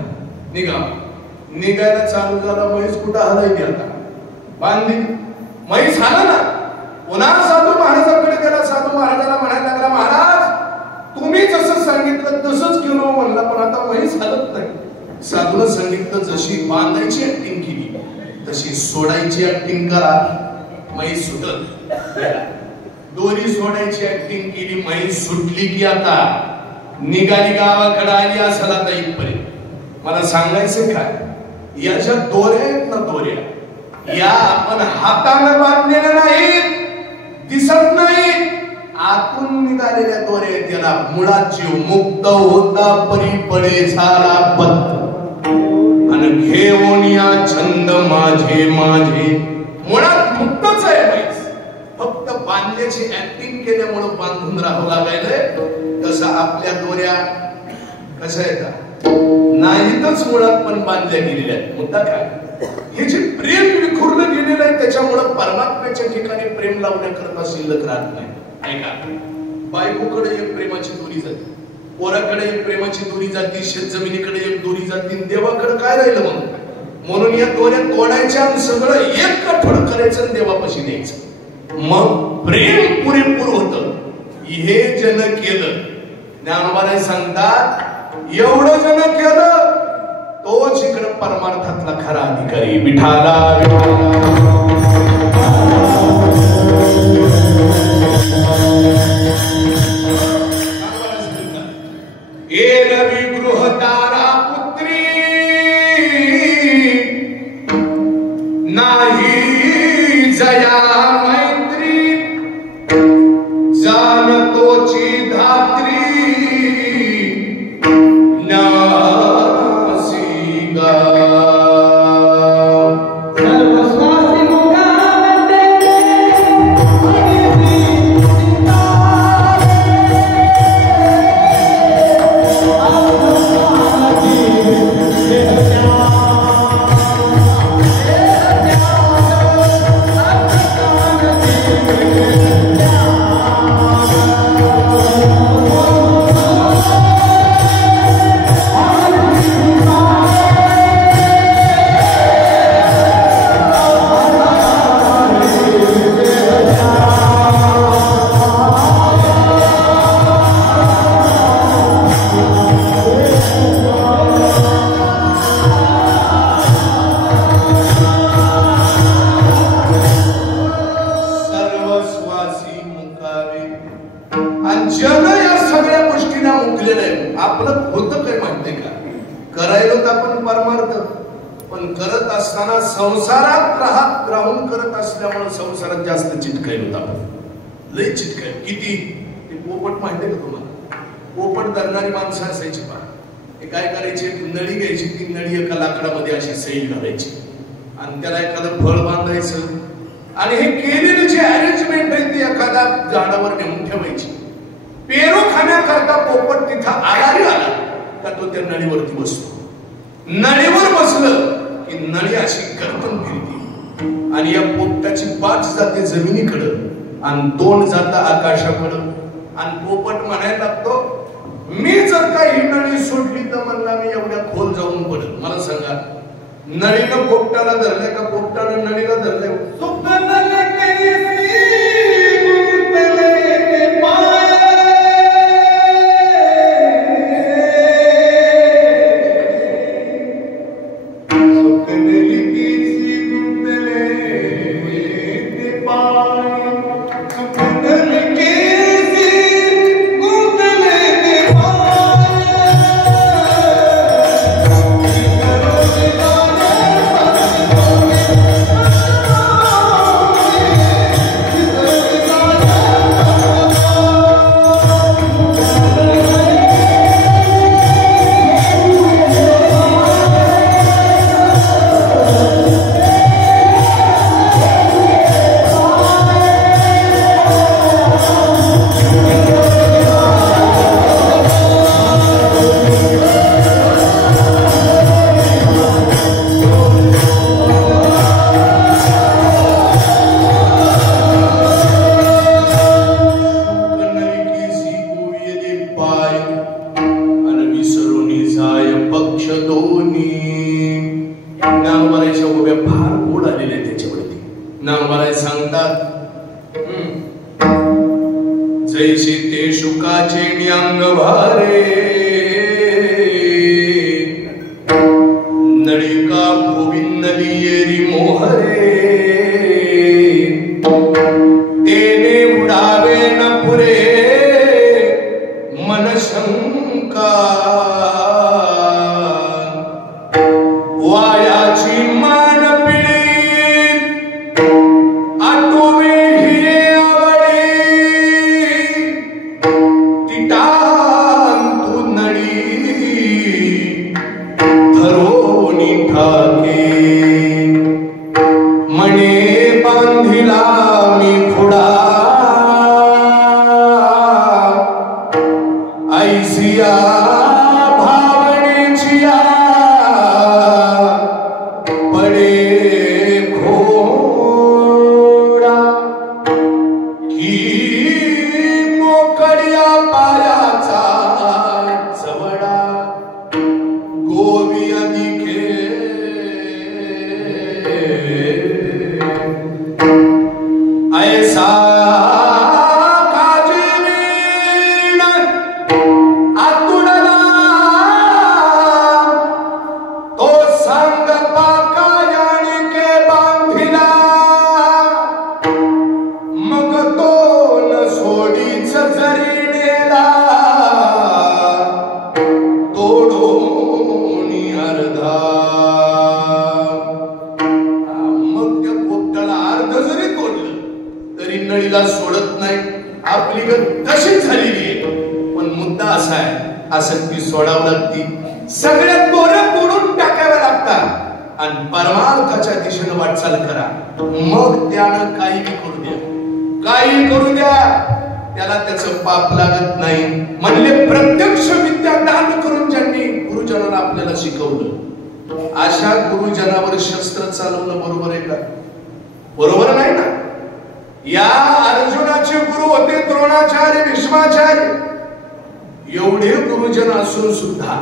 निघायला चालू झाला. म्हैस कुठं हलायची? आता बांधली. म्हैस आला ना. पुन्हा साधू महाराजांकडे गेला. साधू महाराजाला म्हणायला लागला, महाराज तुम्ही जसं सांगितलं तसंच केलं म्हणला, पण आता म्हैस हलत नाही. साधूला सांगितलं, जशी बांधायची ऍक्टिंग केली तशी सोडायची ऍक्टिंग करा. म्हैस सुटत. दोरी सोडायची ऍक्टिंग केली. म्हैस सुटली की आता निघाली, गावाकडे आली. असाल आता इथपर्यंत. मला सांगायचं काय, या ज्या दोऱ्या आहेत ना, दोऱ्या या आपण हाताने बांधलेल्या नाहीत, दिसत नाही. आतून निघालेल्या दोऱ्या आहेत. त्याला मुळात जीव मुक्त होता परी पडे झाला बद्ध आणि घेऊन या छंद माझे माझे. मुळात मुक्तच आहे म्हैस, फक्त बांधल्याची ऍक्टिंग केल्यामुळे बांधून राहावं लागायलंय. तसं आपल्या दोऱ्या कशा आहेत नाहीतच, मुळात पण बांधल्या गेलेल्या आहेत. मुद्दा काय, हे जे प्रेम विखुरलं गेलेलं आहे त्याच्यामुळे परमात्म्याच्या ठिकाणी प्रेम लावण्याकरता शिल्लक राहत नाही. ऐका, बायकोकडे एक प्रेमाची दोरी जाते, पोराकडे एक प्रेमाची दोरी जाते, शेत जमिनीकडे एक दोरी जाते, देवाकडे काय राहिलं मग? म्हणून या दोऱ्या तोडायच्या आणि सगळं एक कठोर करायचं आणि देवापाशी न्यायचं. मग प्रेम पुरेपूर होतं. हे जन केलं. ज्ञानोबाने सांगतात, एवढं जन केलं तो तोच इकडं परमार्थातला खरा अधिकारी. विठाला एरवी गृहतारा पुत्री नाही जया मैत्री जानतोची धात्री संसारात राहून करत असल्यामुळे संसारात जास्त चिटकायला होता आपण लय चिटकाय. किती ते पोपट माहितीये का तुम्हाला? पोपट धरणारी माणसं असायची पहा. हे काय करायचे, नळी घ्यायची, ती नळी एका लाकडामध्ये अशी सैल घालायची आणि त्याला एखादं फळ बांधायचं आणि हे केलेली जी अरेंजमेंट आहे ती एखाद्या झाडावर नेऊन ठेवायची. पेरू खाण्याकरता पोपट तिथं आला का तो त्या नळीवरती बसतो. नळीवर बसलं की नळी अशी गर्दन फिरते आणि या पोपटाची पाठ जाते जमिनीकडं आणि तोंड जातं आकाशाकडं आणि पोपट म्हणायला लागतो, मी जर का ही नळी सोडली तर म्हणला मी एवढ्या खोल जाऊन पडेल. मला सांगा, नळीनं पोपटाला धरलंय का पोपटानं नळीला धरलंय? जैसे ते शुकाचे न्यांग भारे नळिका गोविंदलियेरी मोहरे तेने उडावे न पुरे मन शंका वायाची मान पिळी आटोवे हिरे आवडी तिटांतू नळी धरोनी ठाके मणे बांधिला मी खुडा ऐसिया भावनेचिया पडे घोडा की मोकळ्या पायाचा जवळा गोवी अधिके मुलीला सोडत नाही, आपली गत तशीच झालेली आहे. पण मुद्दा असा आहे, आसक्ती सोडावं लागती, सगळ्या दोरं तोडून टाकाव्या लागतात आणि परमार्थाच्या दिशेने वाटचाल करा. मग त्यानं काही करू द्या, काही करू द्या, त्याला त्याचं पाप लागत नाही. म्हणले प्रत्यक्ष विद्या दान करून ज्यांनी गुरुजनाला आपल्याला शिकवलं, अशा गुरुजनावर शस्त्र चालवणं बरोबर आहे का? बरोबर नाही ना. या अर्जुनाचे गुरु होते द्रोणाचार्य, भीष्माचार्य. एवढे गुरुजन असून सुद्धा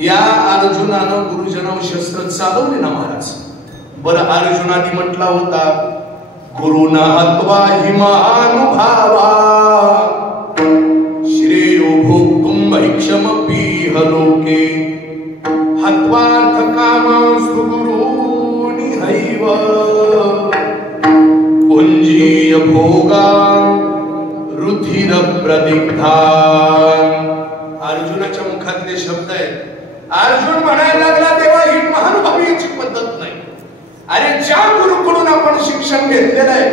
या अर्जुनानं गुरुजनावर शस्त्र चालवले ना महाराज. बरं, अर्जुनाने म्हटला होता, गुरुना हत्वा हि महानुभावा श्रेयो भोक्तुम भैक्षमपि हलोके हत्वार्थ कामास्तु गुरूनि हैव पुंजीय भोगा रुधिर प्रदिग्धा. अर्जुनाच्या मुखातले शब्द आहेत. अर्जुन म्हणायला लागला, देवा ही महानुभावीची पद्धत नाही. अरे, ज्या गुरुकडून आपण शिक्षण घेतलेलं आहे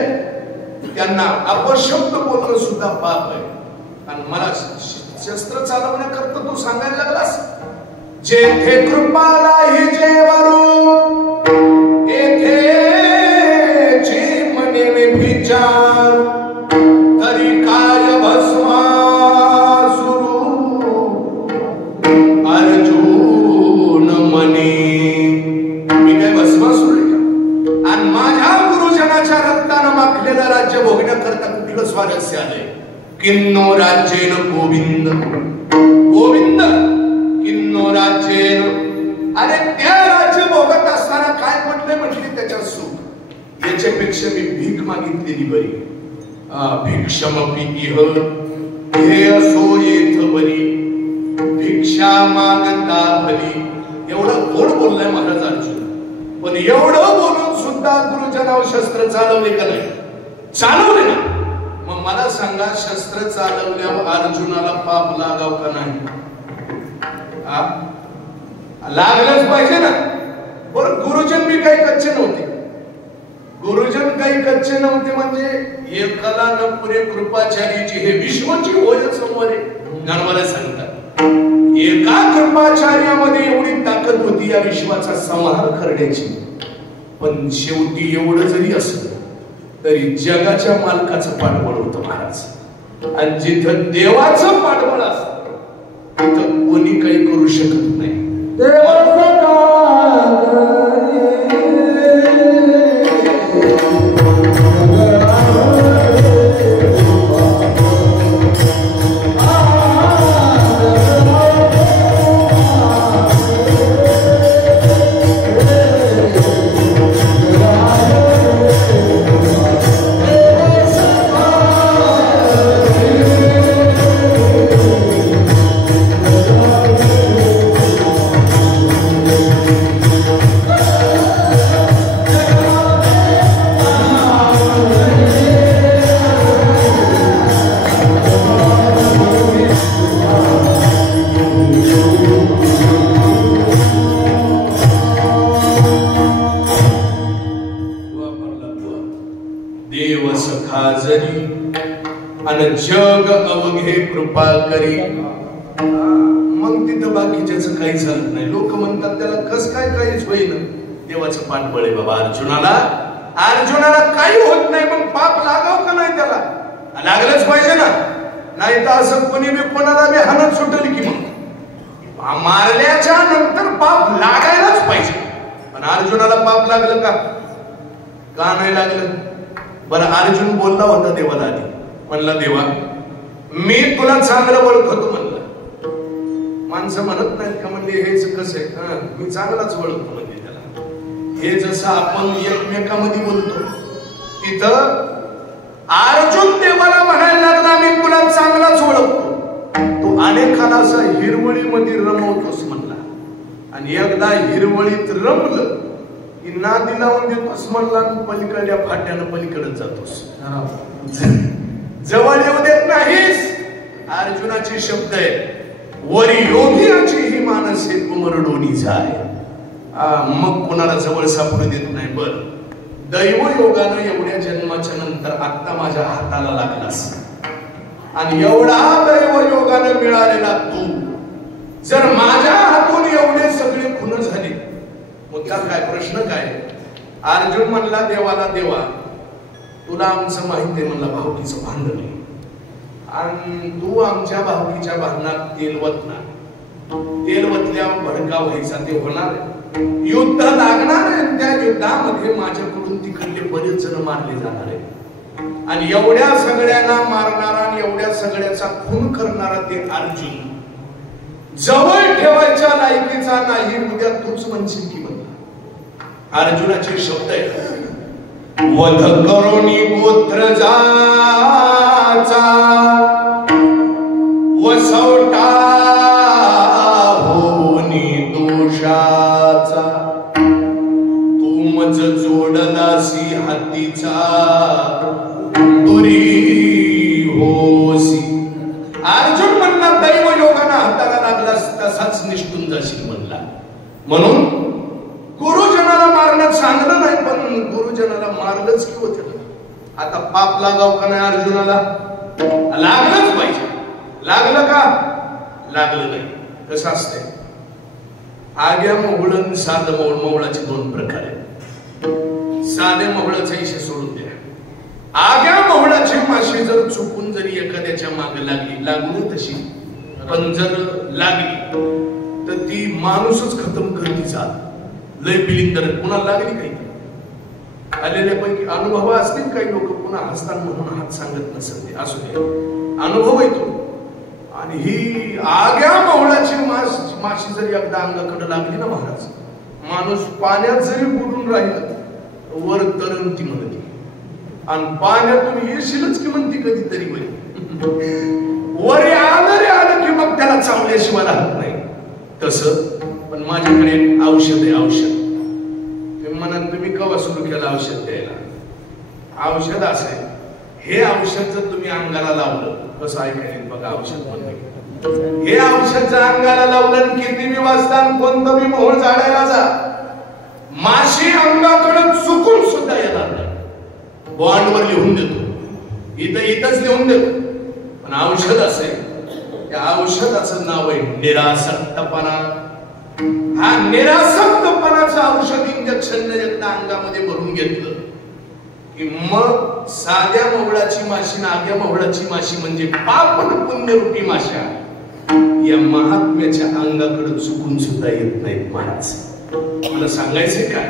त्यांना अपशब्द बोलणं सुद्धा पाप आहे. आणि मला शस्त्र चालवण्याकरता तू सांगायला लागलास, जेथे कृपाला ही जेवरू येथे जे मने विचार तरी काय भस्मा सुरू अर्जुन मने. मी काय भस्मासुर आहे का? आणि माझ्या गुरुजनाच्या रक्तानं माखलेलं राज्य भोगण्याकरता कुठलं स्वारस्य आलंय? किन्नो राज्येन गोविंद गोविंद किन्नो राज्येन. अरे, त्या राज्य भोगत असताना काय म्हटले? म्हटले त्याच्या सुख. याच्यापेक्षा मी भीक मागितलेली बरी. भिक्षमपि इह हे असो येथ बरी भिक्षा मागता भली. एवढं गोड बोललाय महाराज अर्जुन. पण एवढं बोलून सुद्धा गुरुजनावर शस्त्र चालवले का नाही? चालवले ना. मग मला सांगा, शस्त्र चालवल्यावर अर्जुनाला पाप लागाव का नाही? लागलंच पाहिजे ना. बरं, गुरुजन बी काही कच्चे नव्हते. गुरुजन काही कच्चे नव्हते म्हणजे एकाला न पुरे कृपाचार्याची हे विश्वाची होय समोरे ज्ञानवाला सांगतात. एका कृपाचार्यामध्ये एवढी ताकद होती या विश्वाचा संहार करण्याची. पण शेवटी एवढं जरी असलं तरी जगाच्या मालकाचं पाठबळ होतं महाराज. आणि जिथं देवाचं पाठबळ असतं तिथं कोणी काही करू शकत नाही. जग अवघे कृपा करी. मग तिथं बाकीच्याच काही चालत नाही. लोक म्हणतात त्याला कस काय काहीच होईल. देवाचं पाठबळ आहे बाबा. अर्जुनाला काही होत नाही. मग पाप लागाव का नाही? त्याला लागलंच पाहिजे ना. नाही तर असं कोणी बी कोणाला बी हाणत सुटली की मग मारल्याच्या नंतर पाप लागायलाच पाहिजे. पण अर्जुनाला पाप लागलं का नाही लागलं? बरं, अर्जुन बोलला होता देवाला आधी. म्हणला, देवा मी तुला चांगलं ओळखतो म्हणलं. माणसं म्हणत नाहीत का म्हणजे हेच कसं आहे? मी चांगलाच ओळखतो म्हणजे त्याला. हे जसं आपण एकमेकांमध्ये बोलतो तिथं अर्जुन देवाला म्हणायला लागला, मी तुला चांगलाच ओळखतो. तू अनेकाला असा हिरवळीमध्ये रमवतोस म्हणला. आणि एकदा हिरवळीत रमलं की नादी लावून देतोस म्हणला. पलीकडल्या फाट्यानं पलीकडे जातोस. जवळ येऊ देत नाहीस. अर्जुनाचे शब्द आहे, वरी योगियाची ही मानसे कुमरडोनी जाय. मग कोणाला जवळ सापडू देत नाही. बर, दैवयोगानं एवढ्या जन्माच्या नंतर आता माझ्या हाताला लागलास आणि एवढा दैवयोगानं मिळालेला तू जर माझ्या हातून एवढे सगळे खून झाले, मुद्दा काय, प्रश्न काय? अर्जुन म्हणला देवाला, देवा तुला आमचं माहिती आहे म्हणला भावकीचं भांडण आहे आणि तू आमच्या भावकीच्या भांडणात तेल वतना, तेल वतल्यावर भडका व्हायचा ते होणार आहे, युद्ध लागणार आहे, त्या युद्धामध्ये माझ्याकडून तिकडले बरेच जण मारले जाणार आहे आणि एवढ्या सगळ्यांना मारणारा आणि एवढ्या सगळ्याचा खून करणारा ते अर्जुन जवळ ठेवायच्या लायकीचा नाही, उद्या तूच म्हणशील की म्हणला. अर्जुनाचे शब्द आहेत, वध करोनी गोत्र जाचा वसवटा होनी दोषाचा, तू मज जोडलासी हातीचा दुरी होसी. अर्जुन म्हणला दैव योगानं हाताला लागलास तसाच निष्ठून जाशील म्हणला. म्हणून गुरुजनाला मारणं चांगलं नाही, पण गुरुजनाला मारलंच की होतं. आता पाप लागाव का नाही अर्जुनाला? लागलंच पाहिजे. लागलं का? लागलं नाही. कसं असतंय, आग्या मोहळण साध मोहळाचे दोन प्रकार आहेत. साधे मोहळाचा इशे सोडून द्या. आग्या मोहळाची माशी जर चुकून जरी एखाद्याच्या मागे लागली, लागू तशी, पण जर लागली तर ती माणूसच खतम करती जात. लय बिलिंदर पुन्हा लागली काही आलेल्यापैकी अनुभव असतील. काही लोक पुन्हा हसतात म्हणून हात सांगत नसेल, ते असू दे, अनुभव येतो. आणि ही आग्या मोहळाची माशी जरी एकदा अंगाकडे लागली ना महाराज, माणूस पाण्यात जरी बुडून राहिलं वर तरंती म्हणते आणि पाण्यातून येशीलच की म्हणती कधीतरी वर आलं की मग त्याला चावल्याशिवाय राहत नाही. तसं पण माझ्याकडे औषध आहे, औषध. तुम्ही म्हणाल तुम्ही केव्हा सुरू केलं औषध द्यायला? औषध असं आहे, हे औषध जर तुम्ही अंगाला लावलं, कसं ऐकायला बघा, औषध म्हणते हे औषध जर अंगाला लावलं, किती बी वाजता कोणतं बी मोहळ झाडायला जा, माशी अंगाकडे चुकून सुद्धा येणार नाही. बॉन्डवर लिहून देतो, इथंच लिहून देतो. पण औषध असेल, त्या औषधाचं नाव आहे निरासक्तपणा. हा निरासक्तपणाचं औषध इंजेक्शन एकदा अंगामध्ये भरून घेतलं की मग साध्या मोहळाची माशी ना आग्या मोहळाची माशी म्हणजे पाप पुण्यरूपी माशा या महात्म्याच्या अंगाकडे चुकून सुद्धा येत नाहीत महाराज. मला सांगायचंय काय,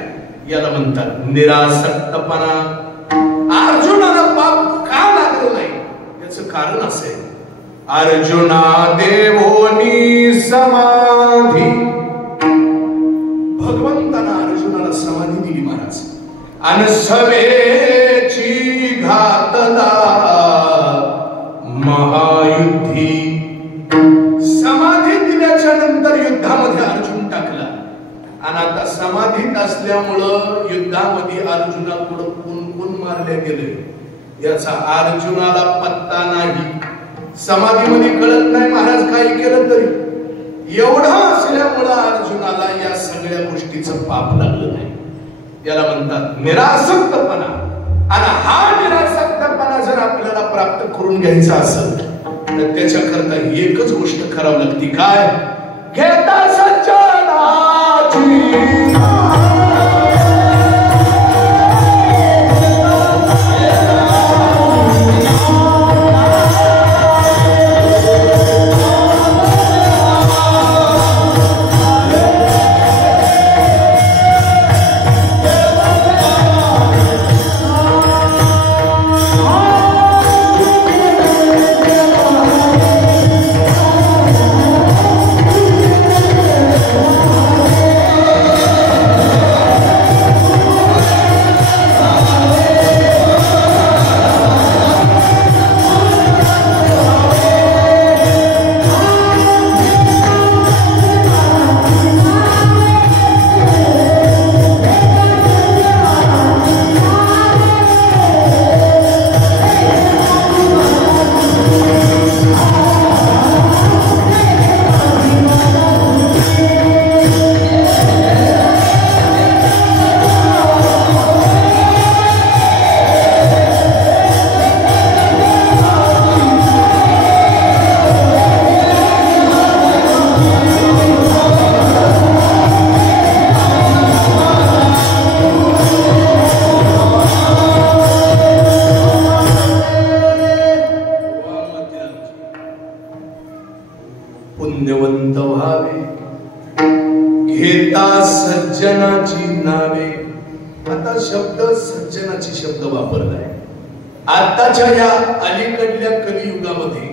याला म्हणतात निरासक्तपणा. अर्जुनाला पाप का लागलं नाही याचं कारण असं आहे, अर्जुना देवोनी समाधी. भगवंताना अर्जुनाला समाधी दिली महाराज. आणि सवेची घातला महायुद्धी. समाधी दिल्याच्या नंतर युद्धामध्ये अर्जुन टाकला आणि आता समाधीत असल्यामुळं युद्धामध्ये अर्जुनाकडून कोण कोण मारले गेले याचा अर्जुनाला पत्ता नाही. समाधीमध्ये कळत नाही महाराज काही केलं तरी. एवढा असल्यामुळं अर्जुनाला या सगळ्या गोष्टीचं पाप लागलं नाही. याला म्हणतात निरासक्तपणा. आणि हा निरासक्तपणा जर आपल्याला प्राप्त करून घ्यायचा असेल तर त्याच्याकरता एकच गोष्ट करावी लागते, काय? घेता सज्जनाची सज्जनाची नावे. आता शब्द सज्जनाची शब्द वापरलाय. आताच्या या अलीकडल्या कलियुगामध्ये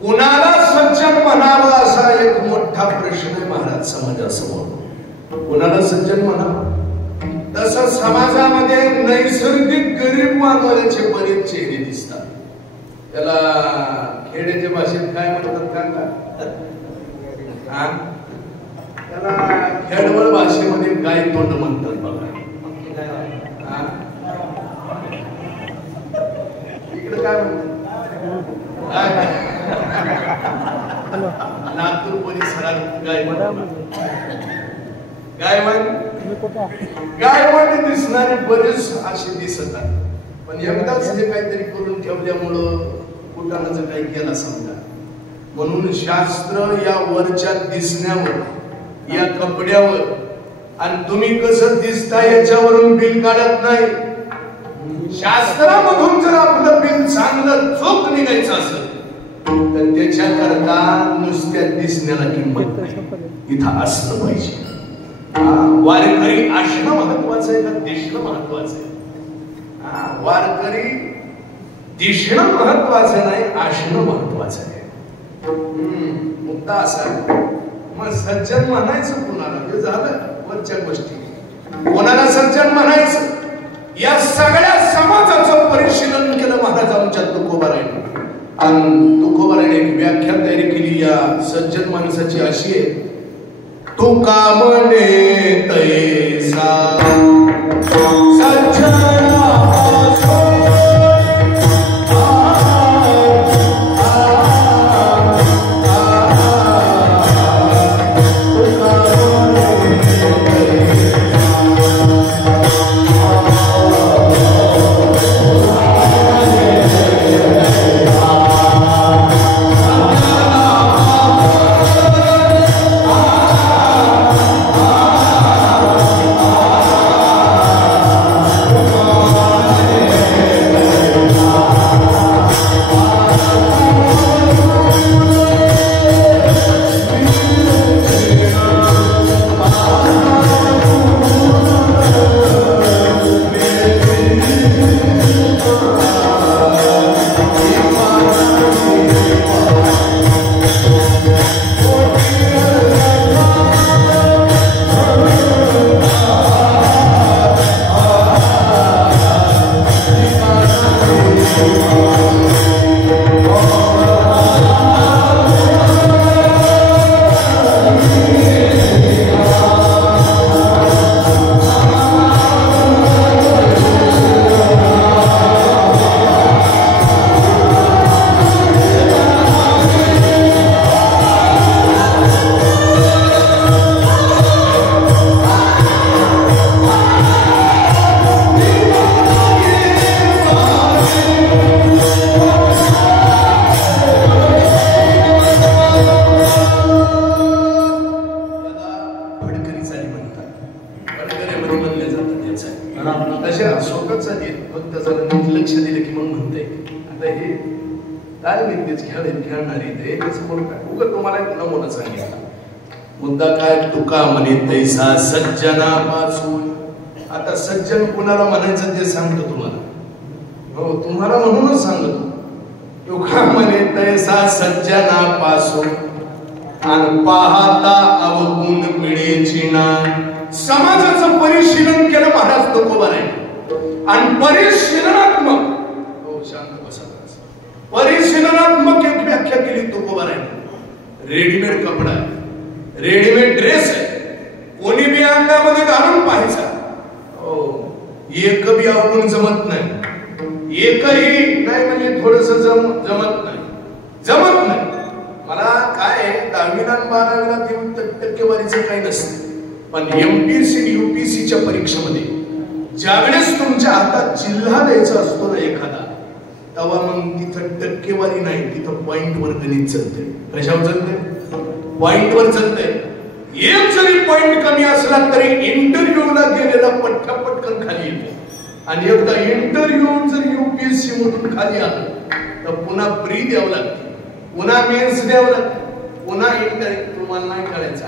कुणाला सज्जन म्हणावं असा एक मोठा प्रश्न आहे महाराज समाजासमोर. कुणाला सज्जन म्हणावं? तसं समाजामध्ये नैसर्गिक गरीब मानवाचे बरेच चेहरे दिसतात. त्याला खेड्याच्या भाषेत काय म्हणतात सांगा? त्याला खेडवळ भाषेमध्ये गाय तोंड म्हणतात बघा. इकडे काय म्हणतात? नागपूर परिसरात गायवान दिसणारे बरेच असे दिसतात. पण एकदाच हे काहीतरी करून ठेवल्यामुळं कुटाणाचं काही केला समजा. म्हणून शास्त्र या वरच्या दिसण्यावर, या कपड्यावर आणि तुम्ही कसं दिसता याच्यावरून बिल काढत नाही. शास्त्रामधून जर आपलं बिल चांगलं चोख निघायचं असेल तर त्याच्याकरता नुसत्या दिसण्याला किंमत नाही, इथं असलं पाहिजे. वारकरी असणं महत्वाचं आहे का दिसणं महत्वाचं आहे? वारकरी दिसणं महत्वाचं नाही, असणं महत्वाचं आहे. मुद्दा असा मग सज्जन म्हणायचं कुणाला? हे झालं वरच्या गोष्टी. कोणाला सज्जन म्हणायचं या सगळ्या समाजाचं परिशीलन केलं महाराज आमच्या तुकोबारायने. आणि तुकोबारायने एक व्याख्या तयारी केली या सज्जन माणसाची अशी आहे. तुका म्हणे तैसा सज्जन मुद्दा काय? तुका म्हणे तैसा सज्जनापासून. आता सज्जन कुणाला म्हणायचं ते सांगतो तुम्हाला. हो, तुम्हाला म्हणूनच सांगतो. तुका म्हणे तैसा सज्जनापासून आणि पाहता अवगुण मिळेची ना. समाजाचं परिशीलन केलं महाराज तुकोबारायने. आणि परिशीलनात्मक, हो शांत बसा, परिशीलनात्मक एक व्याख्या केली तुकोबारायने. रेडीमेड कपडा आहे, रेडीमेड ड्रेस आहे, कोणी बी अंगामध्ये घालून पाहायचा. एक बी अवगुण जमत नाही, एकही नाही म्हणजे थोडस जमत नाही. मला काय 10वीला आणि 12वीला टक्केवारीचं काही नसतं. पण एमपीएससी यूपीएससीच्या परीक्षेमध्ये ज्यावेळेस तुमच्या हातात जिल्हा द्यायचा असतो ना एखादा, तेव्हा मग तिथं टक्केवारी नाही, तिथं पॉइंटवर गणित चालते. कशावर चालते? पॉइंटवर चालते. एक जरी पॉइंट कमी असला तरी इंटरव्ह्यूला गेलेला पटकन खाली येतो. आणि एकदा इंटरव्ह्यू जर यूपीएससी मधून खाली आलं तर पुन्हा प्री द्यावं लागते, पुन्हा मेन्स द्यावं लागते, पुन्हा इंटरव्ह्यू. तुम्हाला नाही करायचं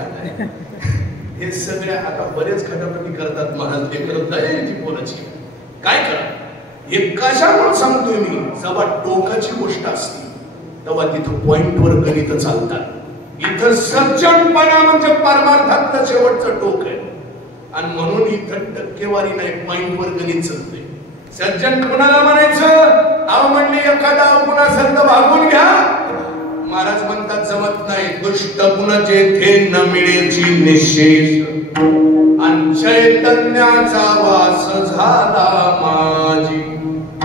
हे सगळ्या आता बरेच खटापटी करतात महाराज, हे करत नाही ती बोलायची काय करा. हे कशामुळे सांगतोय मी, जेव्हा टोकाची गोष्ट असते तेव्हा तिथं पॉइंटवर गणित चालतात. इथं सज्जनपणा म्हणजे परमार्थातलं शेवटचं टोक आहे आणि म्हणून इथं टक्केवारी नाही, पॉइंटवर गणित चालतंय. सज्जन कुणाला म्हणायचं, अहो म्हणले एखादा गुन्हा सर्द भागून घ्या. महाराज म्हणतात जमत नाही. दुष्ट गुण जेथे न मिळेची निशेष आणि चैतन्याचा वास झाला माझी.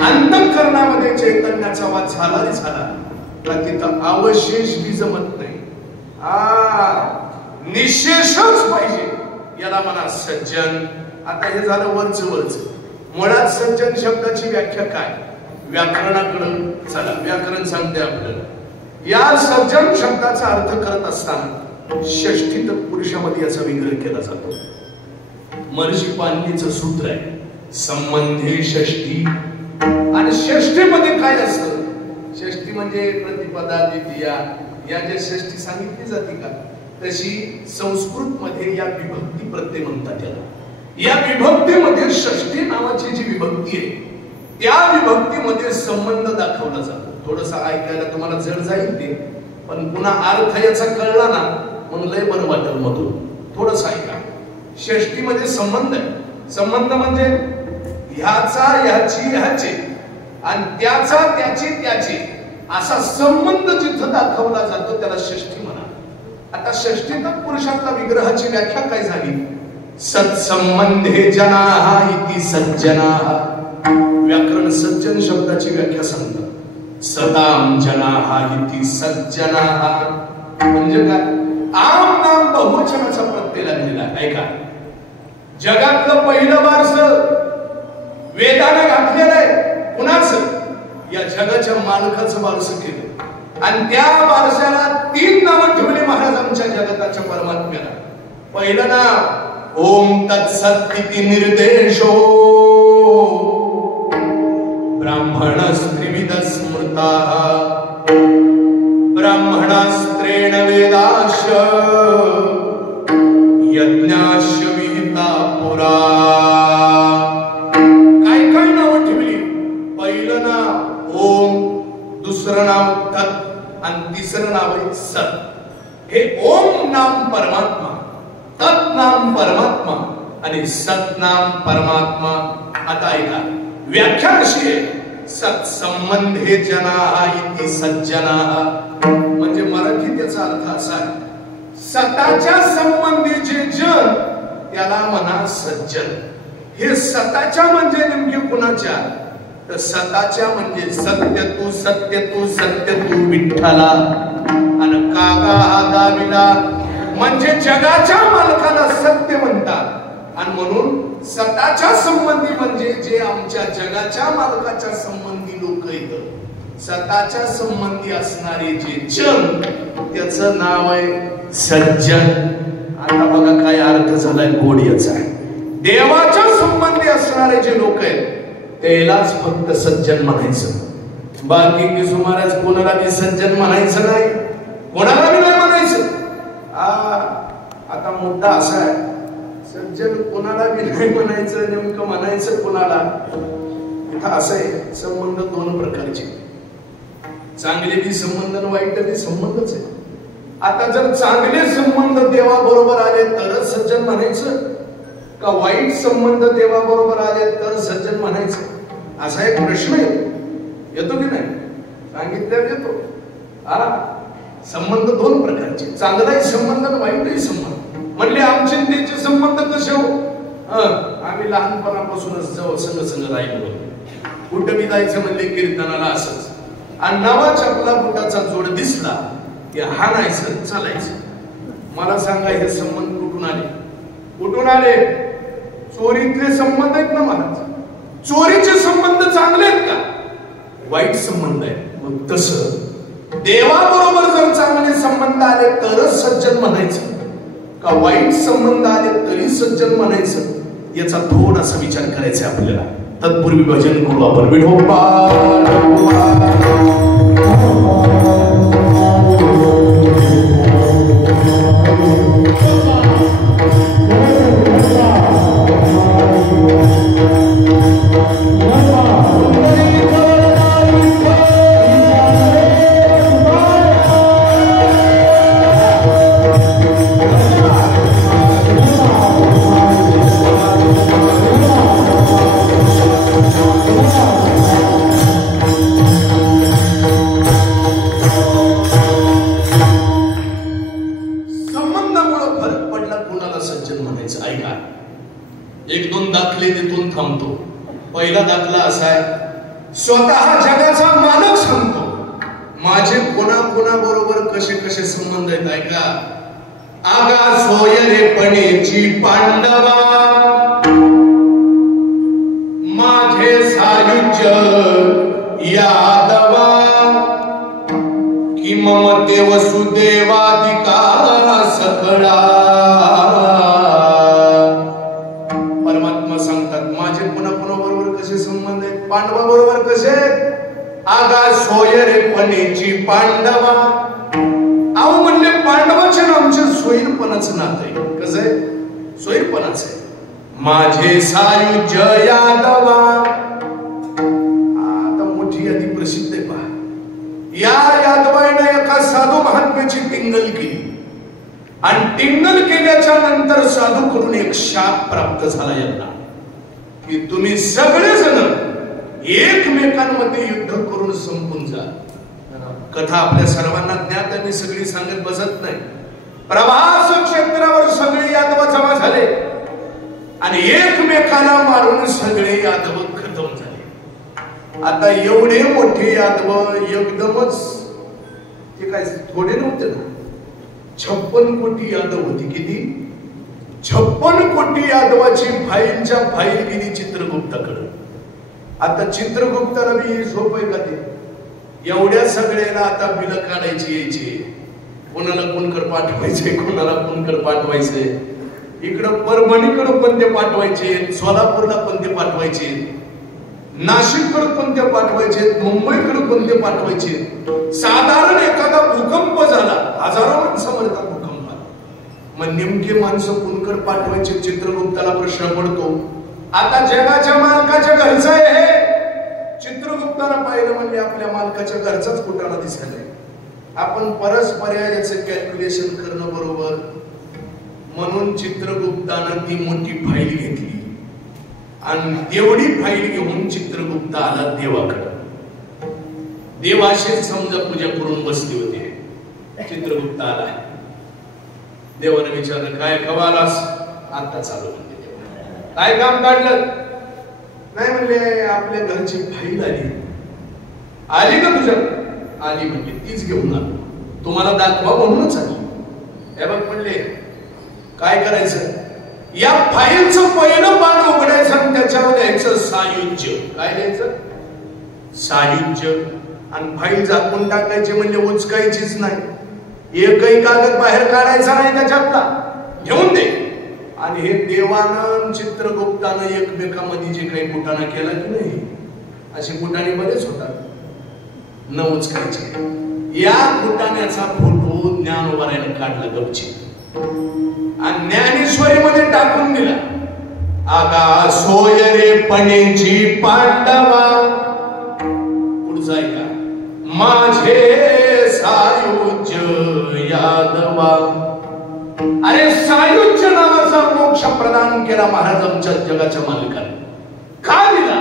अंतःकरणामध्ये चैतन्याचा वास झाला रे झाला का तिथं अवशेष बी जमत नाही. निशेषच पाहिजे, याला म्हणा सज्जन. आता हे झालं वरच वरच. मुळात सज्जन शब्दाची व्याख्या काय, व्याकरणाकडून चला. व्याकरण सांगते आपल्याला, या सज्जन शब्दाचा अर्थ करत असताना षष्ठी तत्पुरुषामध्ये याचा विग्रह केला जातो. महर्षी पाणिनीचं सूत्र आहे संबंधे षष्ठी. आणि षष्ठीमध्ये काय असतं, षष्ठी म्हणजे प्रतिपदा द्वितीया, या ज्या षष्ठी सांगितली जाते का तशी संस्कृत मध्ये या विभक्ती प्रत्यय म्हणतात त्याला. या विभक्तीमध्ये षष्ठी नावाची जी विभक्ती आहे त्या विभक्तीमध्ये संबंध दाखवला जातो. थोडस ऐकायला तुम्हाला जड जाईल ते, पण पुन्हा अर्थ याचा कळला ना मग लय बरं वाटेल. मधून थोडस ऐका. षष्टीमध्ये संबंध आहे. संबंध म्हणजे ह्याचा ह्याची ह्याचे आणि त्याचा त्याची त्याची असा संबंध जिथं दाखवला जातो त्याला षष्ठी म्हणा. आता षष्ठी तत्पुरुषातला विग्रहाची व्याख्या काय झाली, सत्संबंधे जनाः इति सज्जनाः. व्याकरण सज्जन शब्दाची व्याख्या सांगतात. सदाम जनाः इति सज्जनाः म्हणजे काय, आम नाम बहुवचनाचा प्रत्यय लागलेला. ऐका, जगातलं पहिलं बारसं वेदाने घातलेलं आहे कुणाचं, या जगाच्या मालकाचं बारसं केलं आणि त्या बारशाला 3 नावं ठेवली महाराज आमच्या जगताच्या परमात्म्याला. पहिलं नाव ओम तत्सत् इति निर्देशो ब्राह्मणस्त्रिविध स्मृताः ब्राह्मणास्त्रेण वेदाश्च यज्ञाश्च विहिता पुरा. काय काय नावं ठेवली. पहिलं नाव ओम, दुसरं नाव तत् आणि तिसरं नाव आहे सत. हे ओम नाम परमात्मा, तत् नाम परमात्मा आणि सत नाम परमात्मा. आता ऐका व्याख्या कशी आहे, सत्संबंधे जनाः इति सज्जनाः म्हणजे मराठी त्याचा अर्थ असा आहे, सताच्या संबंधी जे जन त्याला म्हणा सज्जन. हे सताच्या म्हणजे नेमके कुणाच्या, तर सताच्या म्हणजे सत्य तू विठ्ठला आणि कागा हा दाविला म्हणजे जगाच्या मालकाला सत्य म्हणतात. आणि म्हणून सताच्या संबंधी म्हणजे जे आमच्या जगाच्या मालकाच्या संबंधी लोक आहेत, सताच्या संबंधी असणारे जे जन त्याचं नाव आहे सज्जन. आता बघा काय अर्थ झालाय गोड याचा. देवाच्या संबंधी असणारे जे लोक आहेत त्यालाच फक्त सज्जन म्हणायचं, बाकी किसू महाराज कोणाला बी सज्जन म्हणायचं नाही, कोणाला बी नाही म्हणायचं. आता मुद्दा असा आहे, सज्जन कोणाला बी नाही म्हणायचं, नेमकं म्हणायचं कोणाला. इथं असं आहे, संबंध 2 प्रकारचे, चांगले बी संबंध आणि वाईट बी संबंधच आहे. आता जर चांगले संबंध देवाबरोबर आले तरच सज्जन म्हणायचं का वाईट संबंध देवाबरोबर आले तर सज्जन म्हणायचं, असा एक प्रश्न येतो की नाही, सांगितल्यावर येतो. संबंध 2 प्रकारचे, चांगलाही संबंध आणि वाईटही संबंध. म्हणले आमचे त्याचे संबंध कसे हो, आम्ही लहानपणापासूनच जवळ संग राहिलो, कुठं बी जायचं म्हणले कीर्तनाला असंच, आणि नवा चपला बुटाचा जोड दिसला की हाणायचं चालायचं. मला सांगा हे संबंध कुठून आले, कुठून आले? चोरीतले संबंध आहेत ना महाराज, चोरीचे संबंध चांगले आहेत का, वाईट संबंध आहेत. मग तसं देवाबरोबर जर चांगले संबंध आले तरच सज्जन म्हणायचं का वाईट संबंध आले तरी सज्जन म्हणायचं, याचा थोडासा विचार करायचा आपल्याला. तत्पूर्वी भजन करू आपण. विठोबा एक दोन दाखले देतून थांबतो. पहिला दाखला असा आहे, स्वतः जगाचा मालक सांगतो माझे कोणाबरोबर कसे कसे संबंध आहेत. ऐका, आगा सोयरेपणेची पांडवा माझे सायुज्य यादवा कि ममते वसुदेवादिका सकळा. परमात्मा सांगतात माझे कोणाबरोबर कसे संबंध आहेत, पांडवा बरोबर कसे. आगा सोयरेपणेची पांडवा, अहो म्हणले पांडवाचे आमचे सोयीपणाचं नातं आहे. कसं आहे, सोयीपणाचं आहे. माझे सायुज्य यादवा, आता मोठी यादी प्रसिद्ध आहे पहा. या यादवाने एका साधू महात्म्याची टिंगल केली आणि टिंगल केल्याच्या नंतर साधूकडून एक शाप प्राप्त झाला यांना की तुम्ही सगळेजण एकमेकांमध्ये युद्ध करून संपून जा. कथा आपल्या सर्वांना ज्ञात आहे, मी सगळी सांगत बसत नाही. प्रवास क्षेत्रावर सगळे यादव जमा झाले आणि एकमेकाला मारून सगळे यादव खतम झाले. आता एवढे मोठे यादव एकदमच, ते काय थोडे नव्हते ना, 56 कोटी यादव होती. किती? 56 कोटी यादवाची फाईलच्या फाईल गेली चित्रगुप्ताकडे. आता चित्रगुप्ताला बी झोप आहे का ते? एवढ्या सगळ्याला आता बिल काढायची यायची, कोणाला कोणकडे पाठवायचे, कोणाला कोणकडे पाठवायचे. इकडं परभणीकडे पण ते पाठवायचे, सोलापूरला पण ते पाठवायचे, नाशिककडे पण ते पाठवायचे, मुंबईकडे पण ते पाठवायचे. साधारण एखादा भूकंप झाला, हजारो माणसं मरतात भूकंपात, मग नेमके माणसं कोणकडे पाठवायचे. चित्रगुप्ताला प्रश्न पडतो. आता जगाच्या मालकाच्या घरचं आहे हे. चित्रगुप्ताला पाहिलं म्हणजे आपल्या मालकाच्या घरचाच कुठाला दिसायला. आपण परस्पर्यायाचं कॅल्क्युलेशन करणं बरोबर, म्हणून चित्रगुप्तानं ती मोठी फाईल घेतली आणि तेवढी फाईल घेऊन चित्रगुप्त आला देवाकडे. देवाशी समजा पूजा करून बसले होते. चित्रगुप्त आला, देवाने विचारलं काय खवालास? आता चालू म्हणते. काय काम काढलं? नाही म्हणले आपल्या घरची फाईल आली का तुझ्या? आली म्हणजे तीच घेऊन आलो, तुम्हाला दाखवा म्हणूनच आली. हे बघ म्हणले काय करायचं, या फाईलचं पहिलं पान उघडायचं आणि त्याच्यावर द्यायचं सायुज्य. काय द्यायचं? सायुज्य. आणि फाईल झाकून टाकायची म्हणजे उचकायचीच नाही, एकही कागद बाहेर काढायचा नाही त्याच्यातला, घेऊन दे. आणि हे देवानं चित्रगुप्तानं एकमेकांमध्ये जे काही कुटाणा केला की नाही, असे कुटाणे बरेच होतात, न उचकायचे. या कुटाण्याचा फोटो ज्ञानोबारायने काढला गपची आणि ज्ञानेश्वरी मध्ये टाकून दिला. आगा सोयरेपणेची पांडवा, पुढचा ऐका, माझे सायुज्य यादवा. अरे सायुज्य नावाचा मोक्ष प्रदान केला महाराजांच्या जगाच्या मालकाने. का दिला?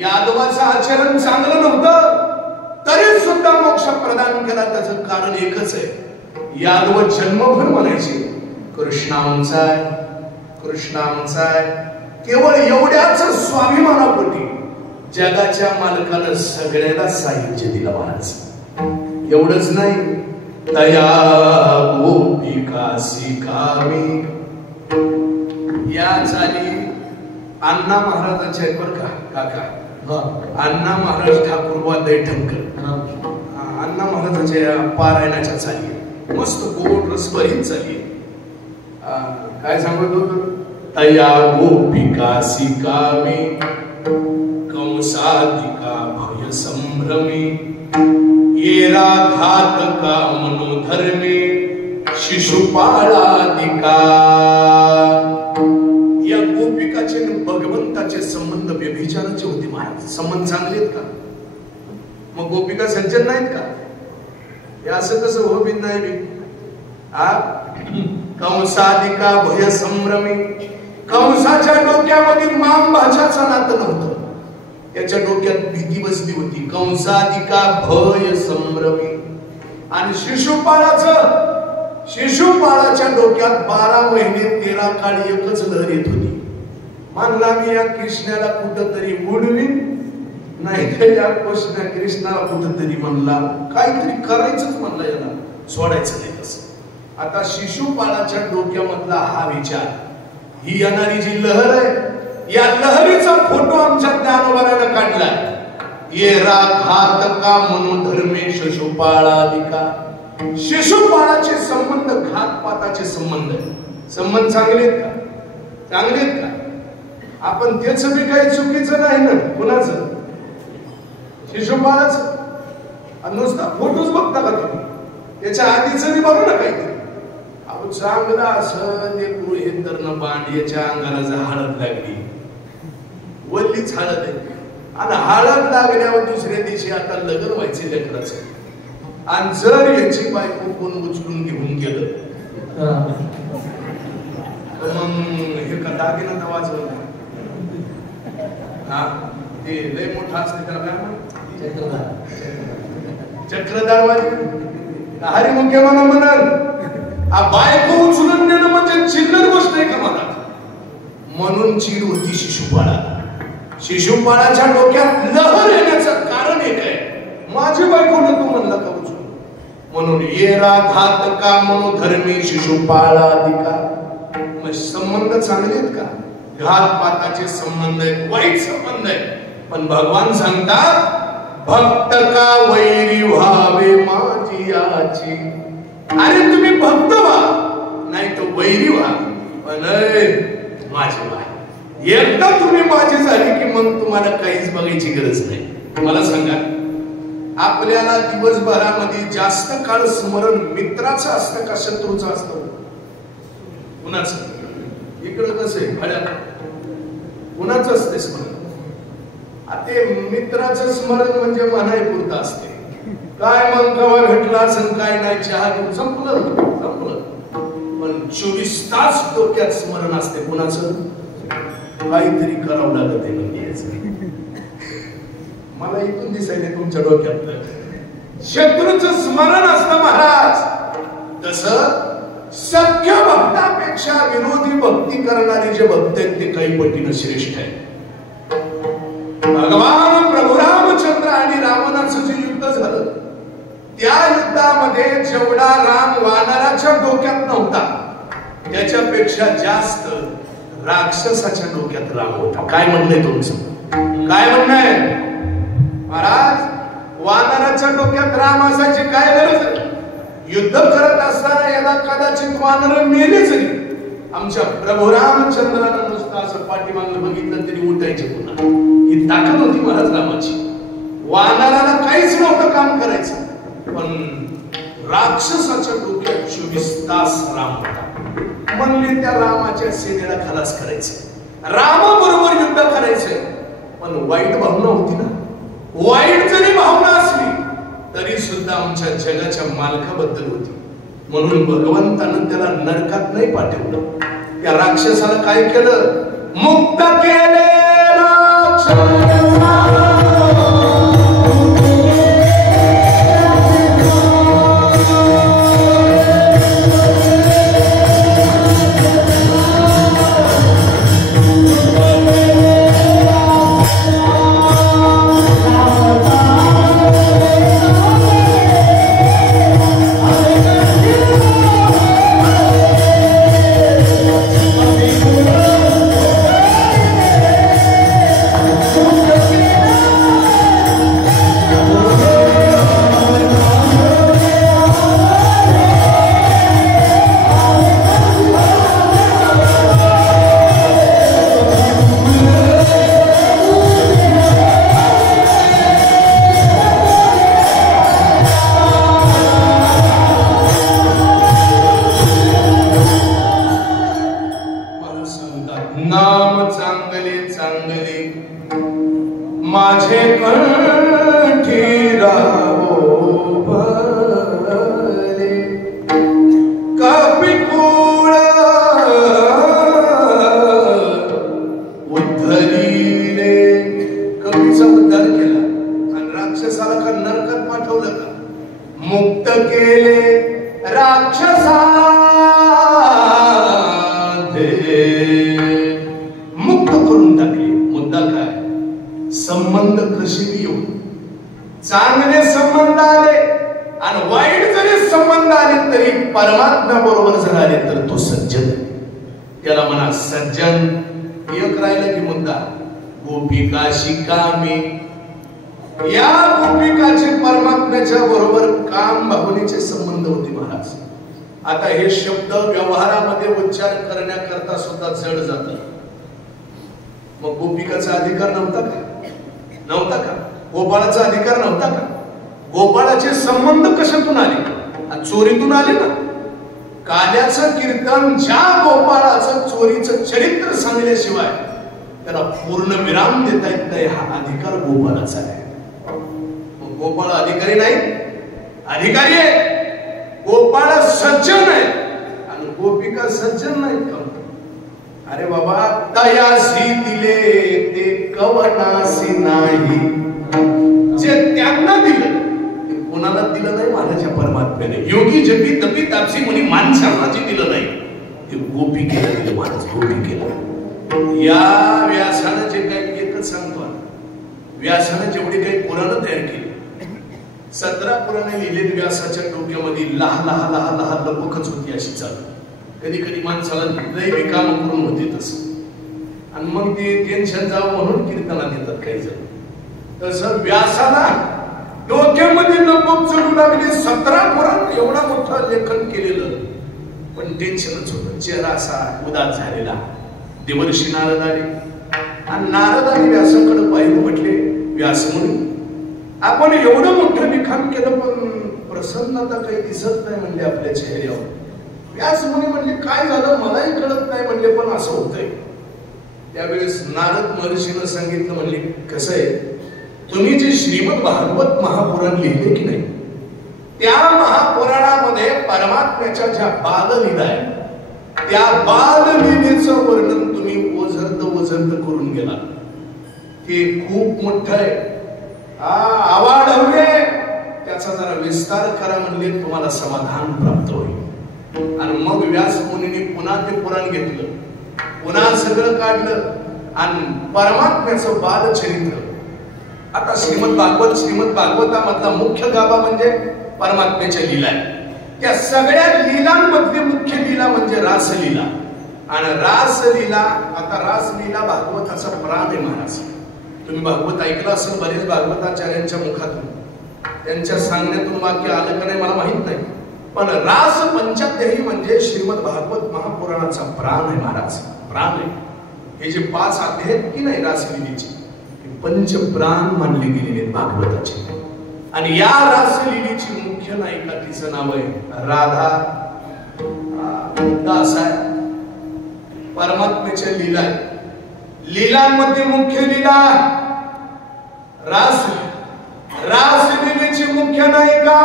यादवाचं आचरण चांगलं नव्हतं तरी सुद्धा मोक्ष प्रदान केला. त्याचं कारण एकच आहे, यादव जन्मभर म्हणायचे कृष्ण आमचा आहे, कृष्ण आमचा आहे. केवळ एवढ्याच स्वाभिमानापोटी जगाच्या मालकानं सगळ्याला सायुज्य दिला महाराज. एवढंच नाही, तया गोपिकासी कामी. या चाली अण्णा महाराजांच्या आहेत बरं का काका. अण्णा महाराज ठाकूरबा दैठणकर, अण्णा महाराजांच्या पारायणाच्या चाली मस्त गोड रसभरीत चाली. काय सांगत होतो? तया गोपिकासी कामी कंसादिका भय संभ्रमी ये राघातका मनोधर्मे शिशुपाळादिका. या गोपिकाचे भगवंताचे संबंध व्यभिचाराचे होते महाराज. संबंध चांगले आहेत का? मग गोपिका सज्जन नाहीत का? हे असं कसं हो बिन नाही बी. कंसादिका भय संभ्रमी. कंसाच्या डोक्यामध्ये माम भाषाचं नातं नव्हतं, त्याच्या डोक्यात भीती बसली होती. कंसादिका भय संभ्रमी. आणि शिशुपाळाच्या डोक्यात 12 महिने 13 काळ एकच लहर येत होती. म्हणला मी या कृष्णाला कुठंतरी उडवीन, नाही तर या कृष्णाला कुठंतरी म्हणला काहीतरी करायचंच म्हणलं, याला सोडायचं नाही तसं. आता शिशुपाळाच्या डोक्यामधला हा विचार, ही येणारी जी लहर आहे, या लहरीचा फोटो आमच्या ज्ञानोबारानं काढलाय. ये राघात का मनोधर्मे शिशुपाळादिका. शिशुपाळाचे संबंध घातपाताचे संबंध आहे. संबंध चांगले आहेत का? चांगले आहेत का? आपण त्याच बी काही चुकीचं नाही ना कुणाचं, शिशुपाळाचं. नुसता फोटोच बघता का तुम्ही? त्याच्या आधीच बी बघा ना काहीतरी. अहो चांगला असं लेकरू हे तर न बांड, याच्या अंगाला जर हळद लागली, वल्लीच हळद आहे, आणि हळद लागल्यावर दुसऱ्या दिवशी आता लग्न व्हायचे लेकराचं, आणि जर याची बायको कोण उचलून घेऊन गेलं तर मग हे का दागिना तर वाजवलं. हा ते लय मोठा असते त्याला काय म्हणतात, चक्रधार वाजवे, हरी मुख्य म्हणा म्हणाल. बायको उचलून नेणं म्हणजे चिल्लर गोष्ट आहे का मला? म्हणून चीड होती शिशुपाळा. शिशुपाळाच्या डोक्यात लहर येण्याचं कारण एक आहे, माझी बायको नको म्हणला का उचलून, म्हणून ये राघात का मनोधर्मी शिशुपाळादिका. मग संबंध चांगले आहेत का? घातपाताचे संबंध आहेत, वाईट संबंध आहेत. पण भगवान सांगतात, भक्त का वैरी व्हावे माझी याची. अरे तुम्ही भक्त व्हा, नाही तर वैरी व्हा, पण माझी व्हा. एकदा तुम्ही माझी झाली की मग तुम्हाला काहीच बघायची गरज नाही. मला सांगा, आपल्याला दिवसभरामध्ये जास्त काळ स्मरण मित्राचं असतं का शत्रूचं असतं? कुणाचं? इकडं कसं आहे खड्यात, कुणाचं असते स्मरण? ते मित्राचं स्मरण म्हणजे मनाई पुरतं असते. काय मग कवा भेटला असं काय नाही, चहा घेऊन संपलं संपलं. पण 24 तास डोक्यात स्मरण असते कुणाचं? काहीतरी करावं लागत आहे म्हणजे मला इथून दिसायला तुमच्या डोक्यातलं शत्रूचं स्मरण असतं महाराज. तसं सख्य भक्तापेक्षा विरोधी भक्ती करणारे जे भक्त आहेत ते काही पटीनं श्रेष्ठ आहे. भगवान प्रभू रामचंद्र आणि रावणाचं जे युद्ध झालं, त्या युद्धामध्ये जेवढा राम वानराच्या डोक्यात नव्हता त्याच्यापेक्षा जास्त राक्षसाच्या डोक्यात राम होता. काय म्हणणंय तुमचं? काय म्हणणं आहे महाराज? वानराच्या डोक्यात राम असायची काय गरज? युद्ध करत असताना याला कदाचित वानर मेलेच नाही. आमच्या प्रभू रामचंद्राला नुसतं असं पाठीमागलं बघितलं तरी उठायचे पुन्हा. ही ताकद होती महाराज रामाची. वानराला काहीच नव्हतं काम करायचं, पण राक्षसाच्या डोक्यात 24 तास राम होता. म्हणले त्या रामाच्या सेनेला खलास करायचं, रामाबरोबर युद्ध करायचं. पण वाईट भावना होती ना. वाईट जरी भावना असली तरी सुद्धा आमच्या जगाच्या मालकाबद्दल होती. म्हणून भगवंतानं त्याला नरकात नाही पाठवलं. त्या राक्षसाला काय केलं? मुक्त केले मुक्त करून टाकली. मुद्दा काय? संबंध कसे येऊ, चांगले संबंध आले आणि वाईट जरी संबंध आले तरी परमात्मा बरोबर जर आले तर तो सज्जन, त्याला म्हणा सज्जन. एक राहिला की मुद्दा गोपिकाशी कामे. या गोपिकाचे परमात्म्याच्या बरोबर काम भावनेचे संबंध होते महाराज. आता हे शब्द व्यवहारामध्ये उच्चार करण्याकरता सुद्धा जड जातात. मग गोपिकाचा अधिकार नव्हता का? नव्हता का? गोपाळाचा अधिकार नव्हता का? गोपाळाचे संबंध कशातून आले? चोरीतून आले ना. काल्याचं कीर्तन ज्या गोपाळाचं चोरीचं चरित्र सांगल्याशिवाय त्याला पूर्ण विराम देता येत नाही. हा अधिकार गोपाळाचा आहे. गोपाळ अधिकारी नाही, अधिकारी आहे. गोपाळ सज्जन आहे आणि गोपिका सज्जन नाहीत का? अरे बाबा, तयासी दिले ते कवनासी नाही. जे त्यांना दिलं ते कोणाला दिलं नाही महाराजा परमात्म्याने. योगी जपी तपी तापसी मुनी माणसाला जे दिलं नाही ते गोपिकेला दिलं महाराज. गोपिकेला या व्यासानं जे काही एकच सांगतो, व्यासानं जेवढी काही पुराणं तयार केली, 17 पुराणे लिहिलेली व्यासाच्या डोक्यामध्ये लहान लहान लहान लहान लपकच होती अशी चालू. कधी कधी माणसाला लय विकाम करून होते तसं, आणि मग ते टेन्शन जावं म्हणून कीर्तनात येतात काही जण. तसं व्यासाला डोक्यामध्ये लपक चढू लागली. 17 पुराण एवढा मोठा लेखन केलेलं, पण टेन्शनच होतं. चेहरा असा उदास झालेला. देवर्षी नारद आले आणि नारदाने व्यासाकडे पाहिलं. म्हटले, व्यास मुनी, आपण एवढं मोठं लिखाण केलं पण प्रसन्नता काही दिसत नाही म्हणले आपल्या चेहऱ्यावर. व्यास मुनी म्हणजे काय झालं मलाही कळत नाही म्हणले, पण असं होतंय. त्यावेळेस नारद महर्षीनं सांगितलं, म्हणले कसं आहे, तुम्ही जे श्रीमद भागवत महापुराण लिहिले की नाही, त्या महापुराणामध्ये परमात्म्याच्या ज्या बाललीला आहे, त्या बाललीलेचं वर्णन तुम्ही ओझरत ओझरत करून गेला. ते खूप मोठं आहे. आवाढव्य, त्याचा जरा विस्तार करा म्हणले, तुम्हाला समाधान प्राप्त होईल. आणि मग व्यास मुनीने पुन्हा ते पुराण घेतलं, पुन्हा सगळं काढलं आणि परमात्म्याचं बालचरित्र. आता श्रीमद भागवतामधला मुख्य गाभा म्हणजे परमात्म्याच्या लीला आहे. त्या सगळ्या लीलांमधली मुख्य लीला म्हणजे रासलीला. आणि रासलीला, आता रासलीला भागवताचा प्राण आहे महाराज. तुम्ही भागवत ऐकलं असेल बरेच भागवताचार्यांच्या मुखातून, त्यांच्या सांगण्यातून वाक्य आलं का नाही मला माहित नाही, पण रास पंचाध्यायी म्हणजे श्रीमद भागवत महापुराणाचा प्राण आहे महाराज. प्राण आहे. हे जे 5 अध्याय आहेत की नाही रासलीलेचे, पंच प्राण मानले गेलेले आहेत भागवताचे. आणि या रासलीलेची मुख्य नायिका, तिचं नाव आहे राधा. दास आहे. परमात्म्याच्या लीला आहे. लीलांमध्ये मुख्य लीला रासलीलेची मुख्य नायिका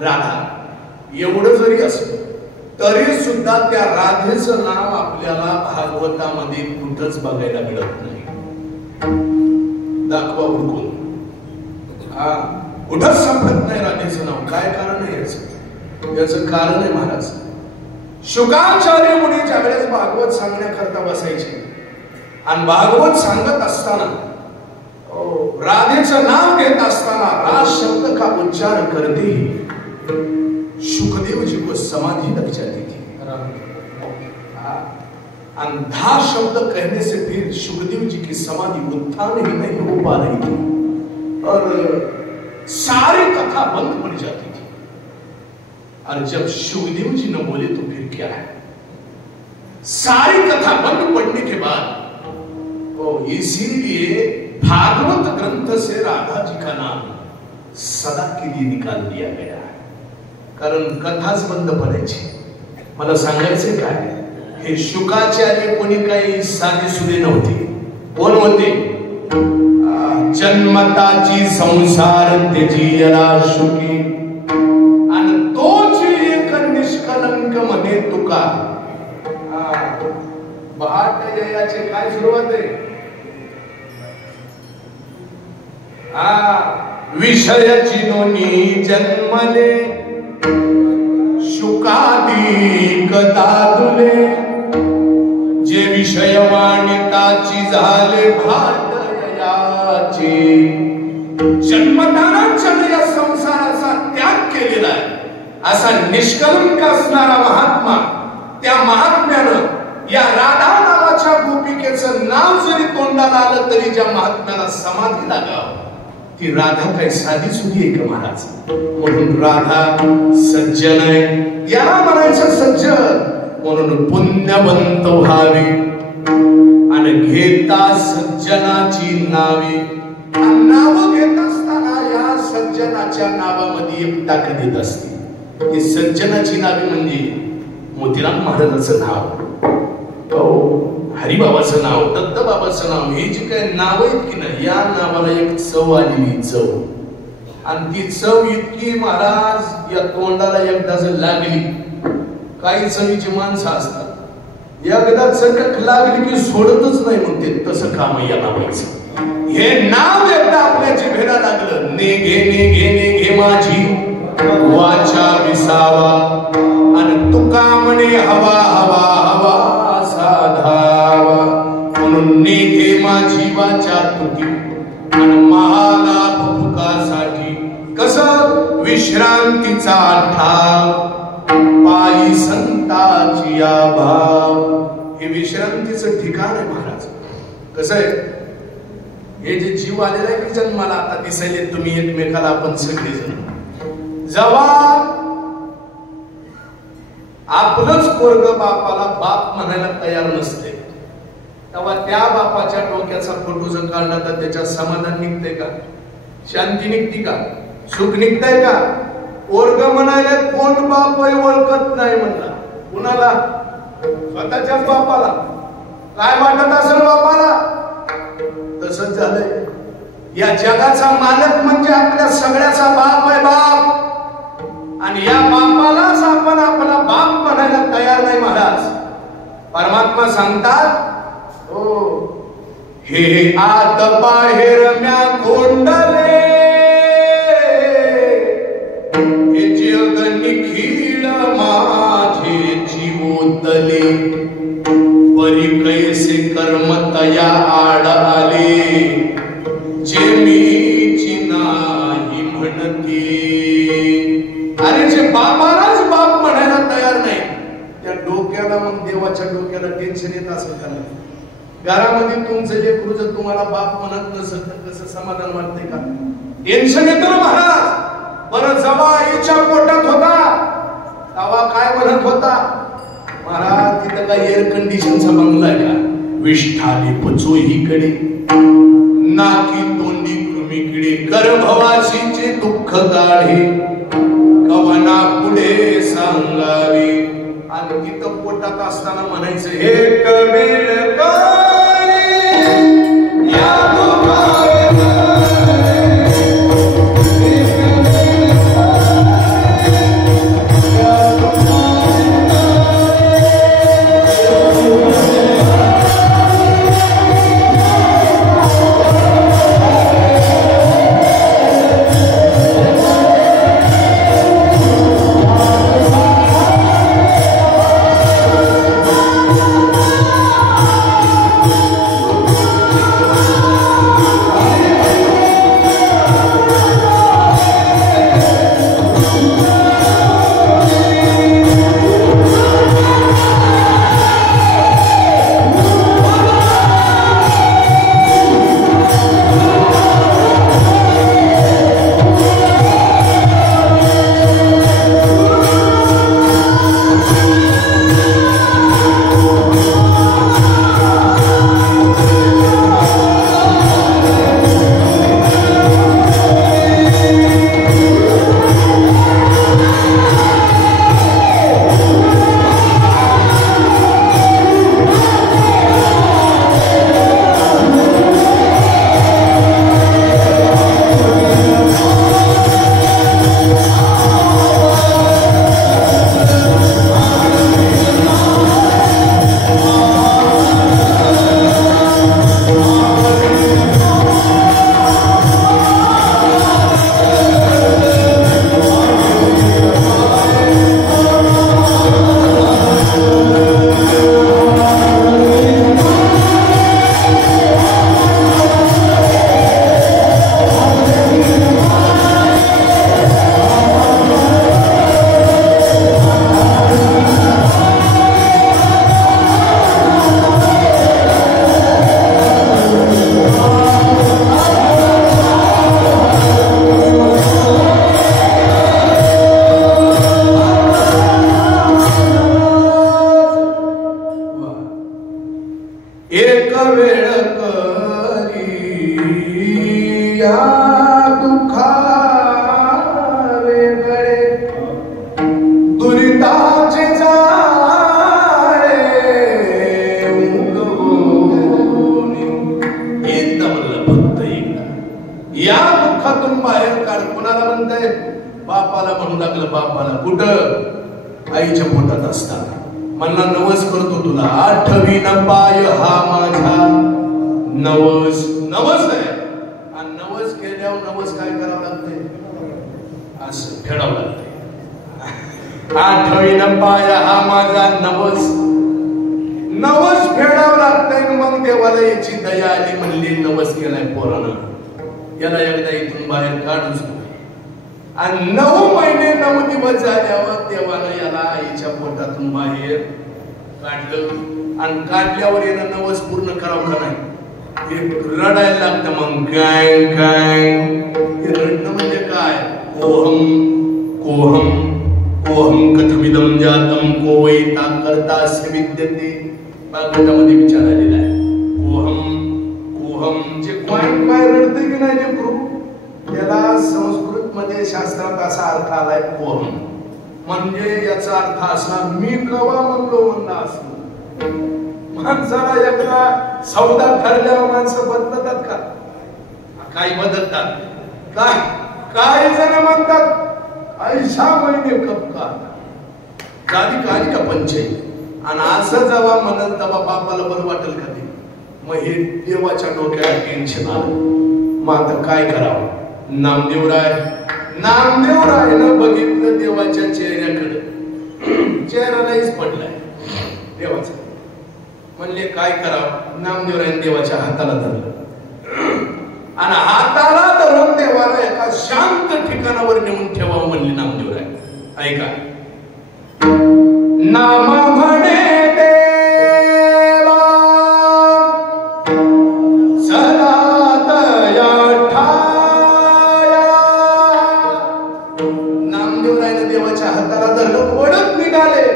राधा. एवढं जरी असलं तरी सुद्धा त्या राधेचं नाव आपल्याला भागवतामध्ये कुठंच बघायला मिळत नाही. दाखवा हुडकून, कुठंच सापडत नाही राधेचं नाव. काय कारण आहे याचं कारण आहे महाराज, शुकाचार्य मुनी ज्या वेळेस भागवत सांगण्याकरता बसायचे आणि भागवत सांगत असताना राधेचं नाव घेत असताना राज शब्द का उच्चार करते सुखदेव जी को समाधि लग जाती थी. और 10 शब्द कहने से फिर सुखदेव जी की समाधि उत्थान ही नहीं हो पा रही थी और सारी कथा बंद पड़ जाती थी. और जब सुखदेव जी न बोले तो फिर क्या है, सारी कथा बंद पड़ने के बाद तो इसीलिए भागवत ग्रंथ से राधा जी का नाम सदा के लिए निकाल दिया गया है. कारण कथाच बंद पडायची. मला सांगायचे काय, हे शुकाचार्य कोणी काही साधे सुधे नव्हते. कोण होते? जन्मताची संसार त्याजीला शुकी आणि तोच एक निष्कलंक म्हणे तुका. बहाट याचे काय सुरुवात आहे? विषय चिनोनी जन्मले शुकादी कदादुले. जे विषयवाणिताची झाले भाटयाची. जन्मतानाच या संसाराचा त्याग केलेला आहे असा निष्कलंक असणारा महात्मा, त्या महात्म्यानं या राधा नावाच्या गोपिकेचं नाव जरी तोंडाला आलं तरी ज्या महात्म्याला समाधी लागावं, ती राधा काय साधी सुधी आहे का महाराज? म्हणून राधा सज्जन आहे, याला म्हणायचं सज्जन. म्हणून पुण्यवंत व्हावी आणि घेता सज्जनाची नावे. नाव घेत असताना या सज्जनाच्या नावामध्ये एक ताकद येत असते. ही सज्जनाची नावे म्हणजे मोतीराम महाराजांचं नाव, हरिबाबाचं नाव, दत्तबाबाचं नाव, हे जे काही नाव आहेत की नाही, या नावाला एक चव आलेली चव. आणि ती चव इतकी महाराज या तोंडाला एकदा जर लागली, काही चवीची माणसं असतात, एकदा चटक लागली की सोडतच नाही म्हणते, तसं काम या नावाचं. हे नाव एकदा आपल्या जिभेला लागलं, नेघे नेघे नेघे माझी वाचा विसावा, आणि तुका म्हणे हवा हवा हवा साधावा. म्हणून नेघे माझी वाचा तुकी आणि महालाभ तुकासाठी. कसं विश्रांतीचा ठाव पायी संताची भाव. हे विश्रांतीचं ठिकाण आहे महाराज. कसं आहे, हे जे जीव आलेला आहे की जन्माला, आता दिसायले तुम्ही एकमेकाला, आपण सगळेजण जेव्हा आपलंच पोरग बापाला बाप म्हणायला तयार नसते, तेव्हा त्या बापाच्या डोक्याचा फोटो जर काढला तर त्याच्यात समाधान निघते का? शांती निघते का? सुख निघतंय का? पोरग म्हणायला कोण बाप ओळखत नाही म्हणला. कुणाला? स्वतःच्याच बापाला. काय वाटत असेल बापाला? तसंच झालंय. या जगाचा मालक म्हणजे आपल्या सगळ्याचा बाप आहे, बाप. आणि या बापालाच आपण आपला बाप म्हणायला तयार नाही महाराज. परमात्मा सांगतात, हो हे आत बाहेर म्या कोंडले, हे जग निखिळ माझे जीवोतले, परी कैसे कर्म तया आड आले, जे मीची नाही म्हणते. अरे जे बापालाच बाप म्हणायला तयार नाही, त्या डोक्याला, मग देवाच्या डोक्याला टेन्शन येत असेल का नाही? घरामध्ये तुमचं लेकरू जर तुम्हाला बाप म्हणत नसेल तर कसं समाधान वाटतंय का? टेन्शन येतं ना महाराज. बरं, जेव्हा आईच्या पोटात होता तेव्हा काय म्हणत होता महाराज? तिथं काय एअर कंडिशनचा बंगला आहे का? विष्ठाली पचोहीकडे, नाकी तोंडी कृमीकडे, गर्भवासीचे दुःख काढे, कवना पुढे सांगावे. आणि तिथं पोटात असताना म्हणायचं, हे कबीर या करी या दुखा वेगळे दुरिताचे जाळे उगवून एकदा म्हणलं फक्त एकदा या दुःखातून बाहेर काढ. कोणाला म्हणताय? बापाला म्हणू लागलं. बापाला कुठं? आईच्या पोटात असताना म्हणला नवस करतो तुला, आठवी न पाय हा माझा नवस. नवस आहे आणि नवस केल्यावर नवस काय करावं लागते? असं फेडावं लागते. आठवी न पाय हा माझा नवस. नवस फेडावं लागतंय. मग देवाला याची दया आली, म्हणली नवस केलाय पोरानं, याला एकदा इथून बाहेर काढूच. आणि 9 महिने 9 दिवस झाल्यावर देवानं याला आईच्या पोटातून बाहेर काढलं. आणि काढल्यावर यानं नवस पूर्ण करावं का नाही? हे रडायला लागतं. मग काय काय हे रडणं म्हणजे काय? कोहम कोहम कोहम कथमिदम जातम को वैता करता विद्यते. भागवतामध्ये विचार आलेला आहे. कोहम कोहम जे काय काय रडते की नाही जे करू, त्याला संस्कृत मध्ये शास्त्रात असा अर्थ आलाय कोहम. म्हणजे याचा अर्थ असा, मी कवा म्हणलो म्हणला असं. माणसाला एकदा सौदा ठरल्यावर माणसं बदलतात का? काही बदलतात काय? काही जण म्हणतात ऐशा महिने कप का झाली काली का पंचायत. आणि असं जेव्हा म्हणत तेव्हा बापाला बरं वाटेल का ते? मग हे देवाच्या डोक्याला टेन्शन आलं. मग आता काय करावं? नामदेवरायनं बघितलं देवाच्या चेहऱ्याकडे. चेहऱ्यालाच पडलाय देवाचा. म्हणले काय करावं? नामदेवरायनं देवाच्या हाताला धरलं आणि हाताला धरून देवाला एका शांत ठिकाणावर नेऊन ठेवावं म्हणले नामदेवराय. ऐका, नाम म्हणे देवा सदा दया ठाया. नामदेवरायनं देवाच्या हाताला धरलं, ओढत निघाले.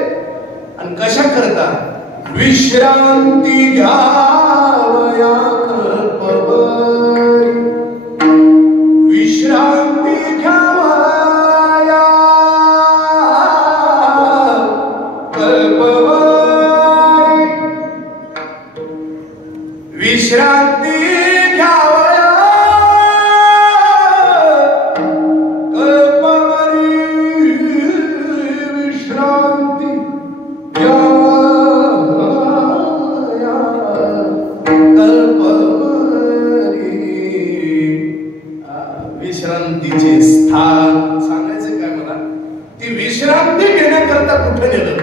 आणि कशा करता? विश्रांती घ्यावया कल्पवरी. विश्रांती घ्यावया कल्पवरी. विश्रांती घ्यावया कल्पवरी. विश्रांती विश्रांतीचे स्थान सांगायचं काय मला? ती विश्रांती घेण्याकरता कुठे नेलं?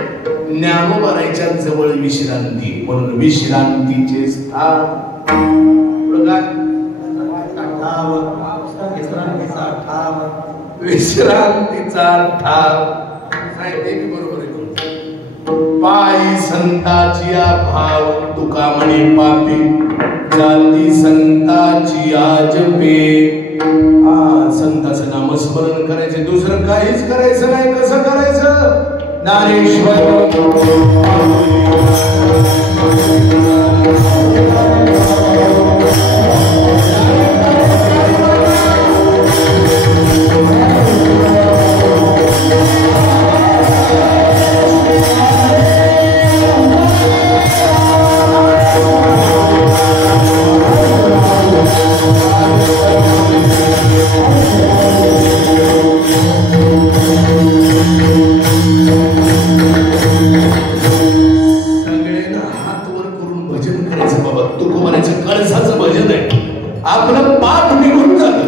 ज्ञानोबारायच्या जवळ विश्रांती, म्हणून विश्रांतीचे स्थान. विश्रांतीचा ठाव साहित्य बरोबर आहे. पायी संताची भाव तुका म्हणे पापी, जाती संताची आजपे. संताचं नामस्मरण करायचे, दुसरं काहीच करायचं नाही. कसं करायचं? ज्ञानेश्वर आपलं पाप निघून जातं.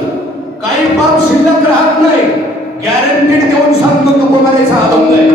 काही पाप शिल्लक राहत नाही. गॅरंटीड देऊन सांगतो तुकोबारायचा अभंग आहे.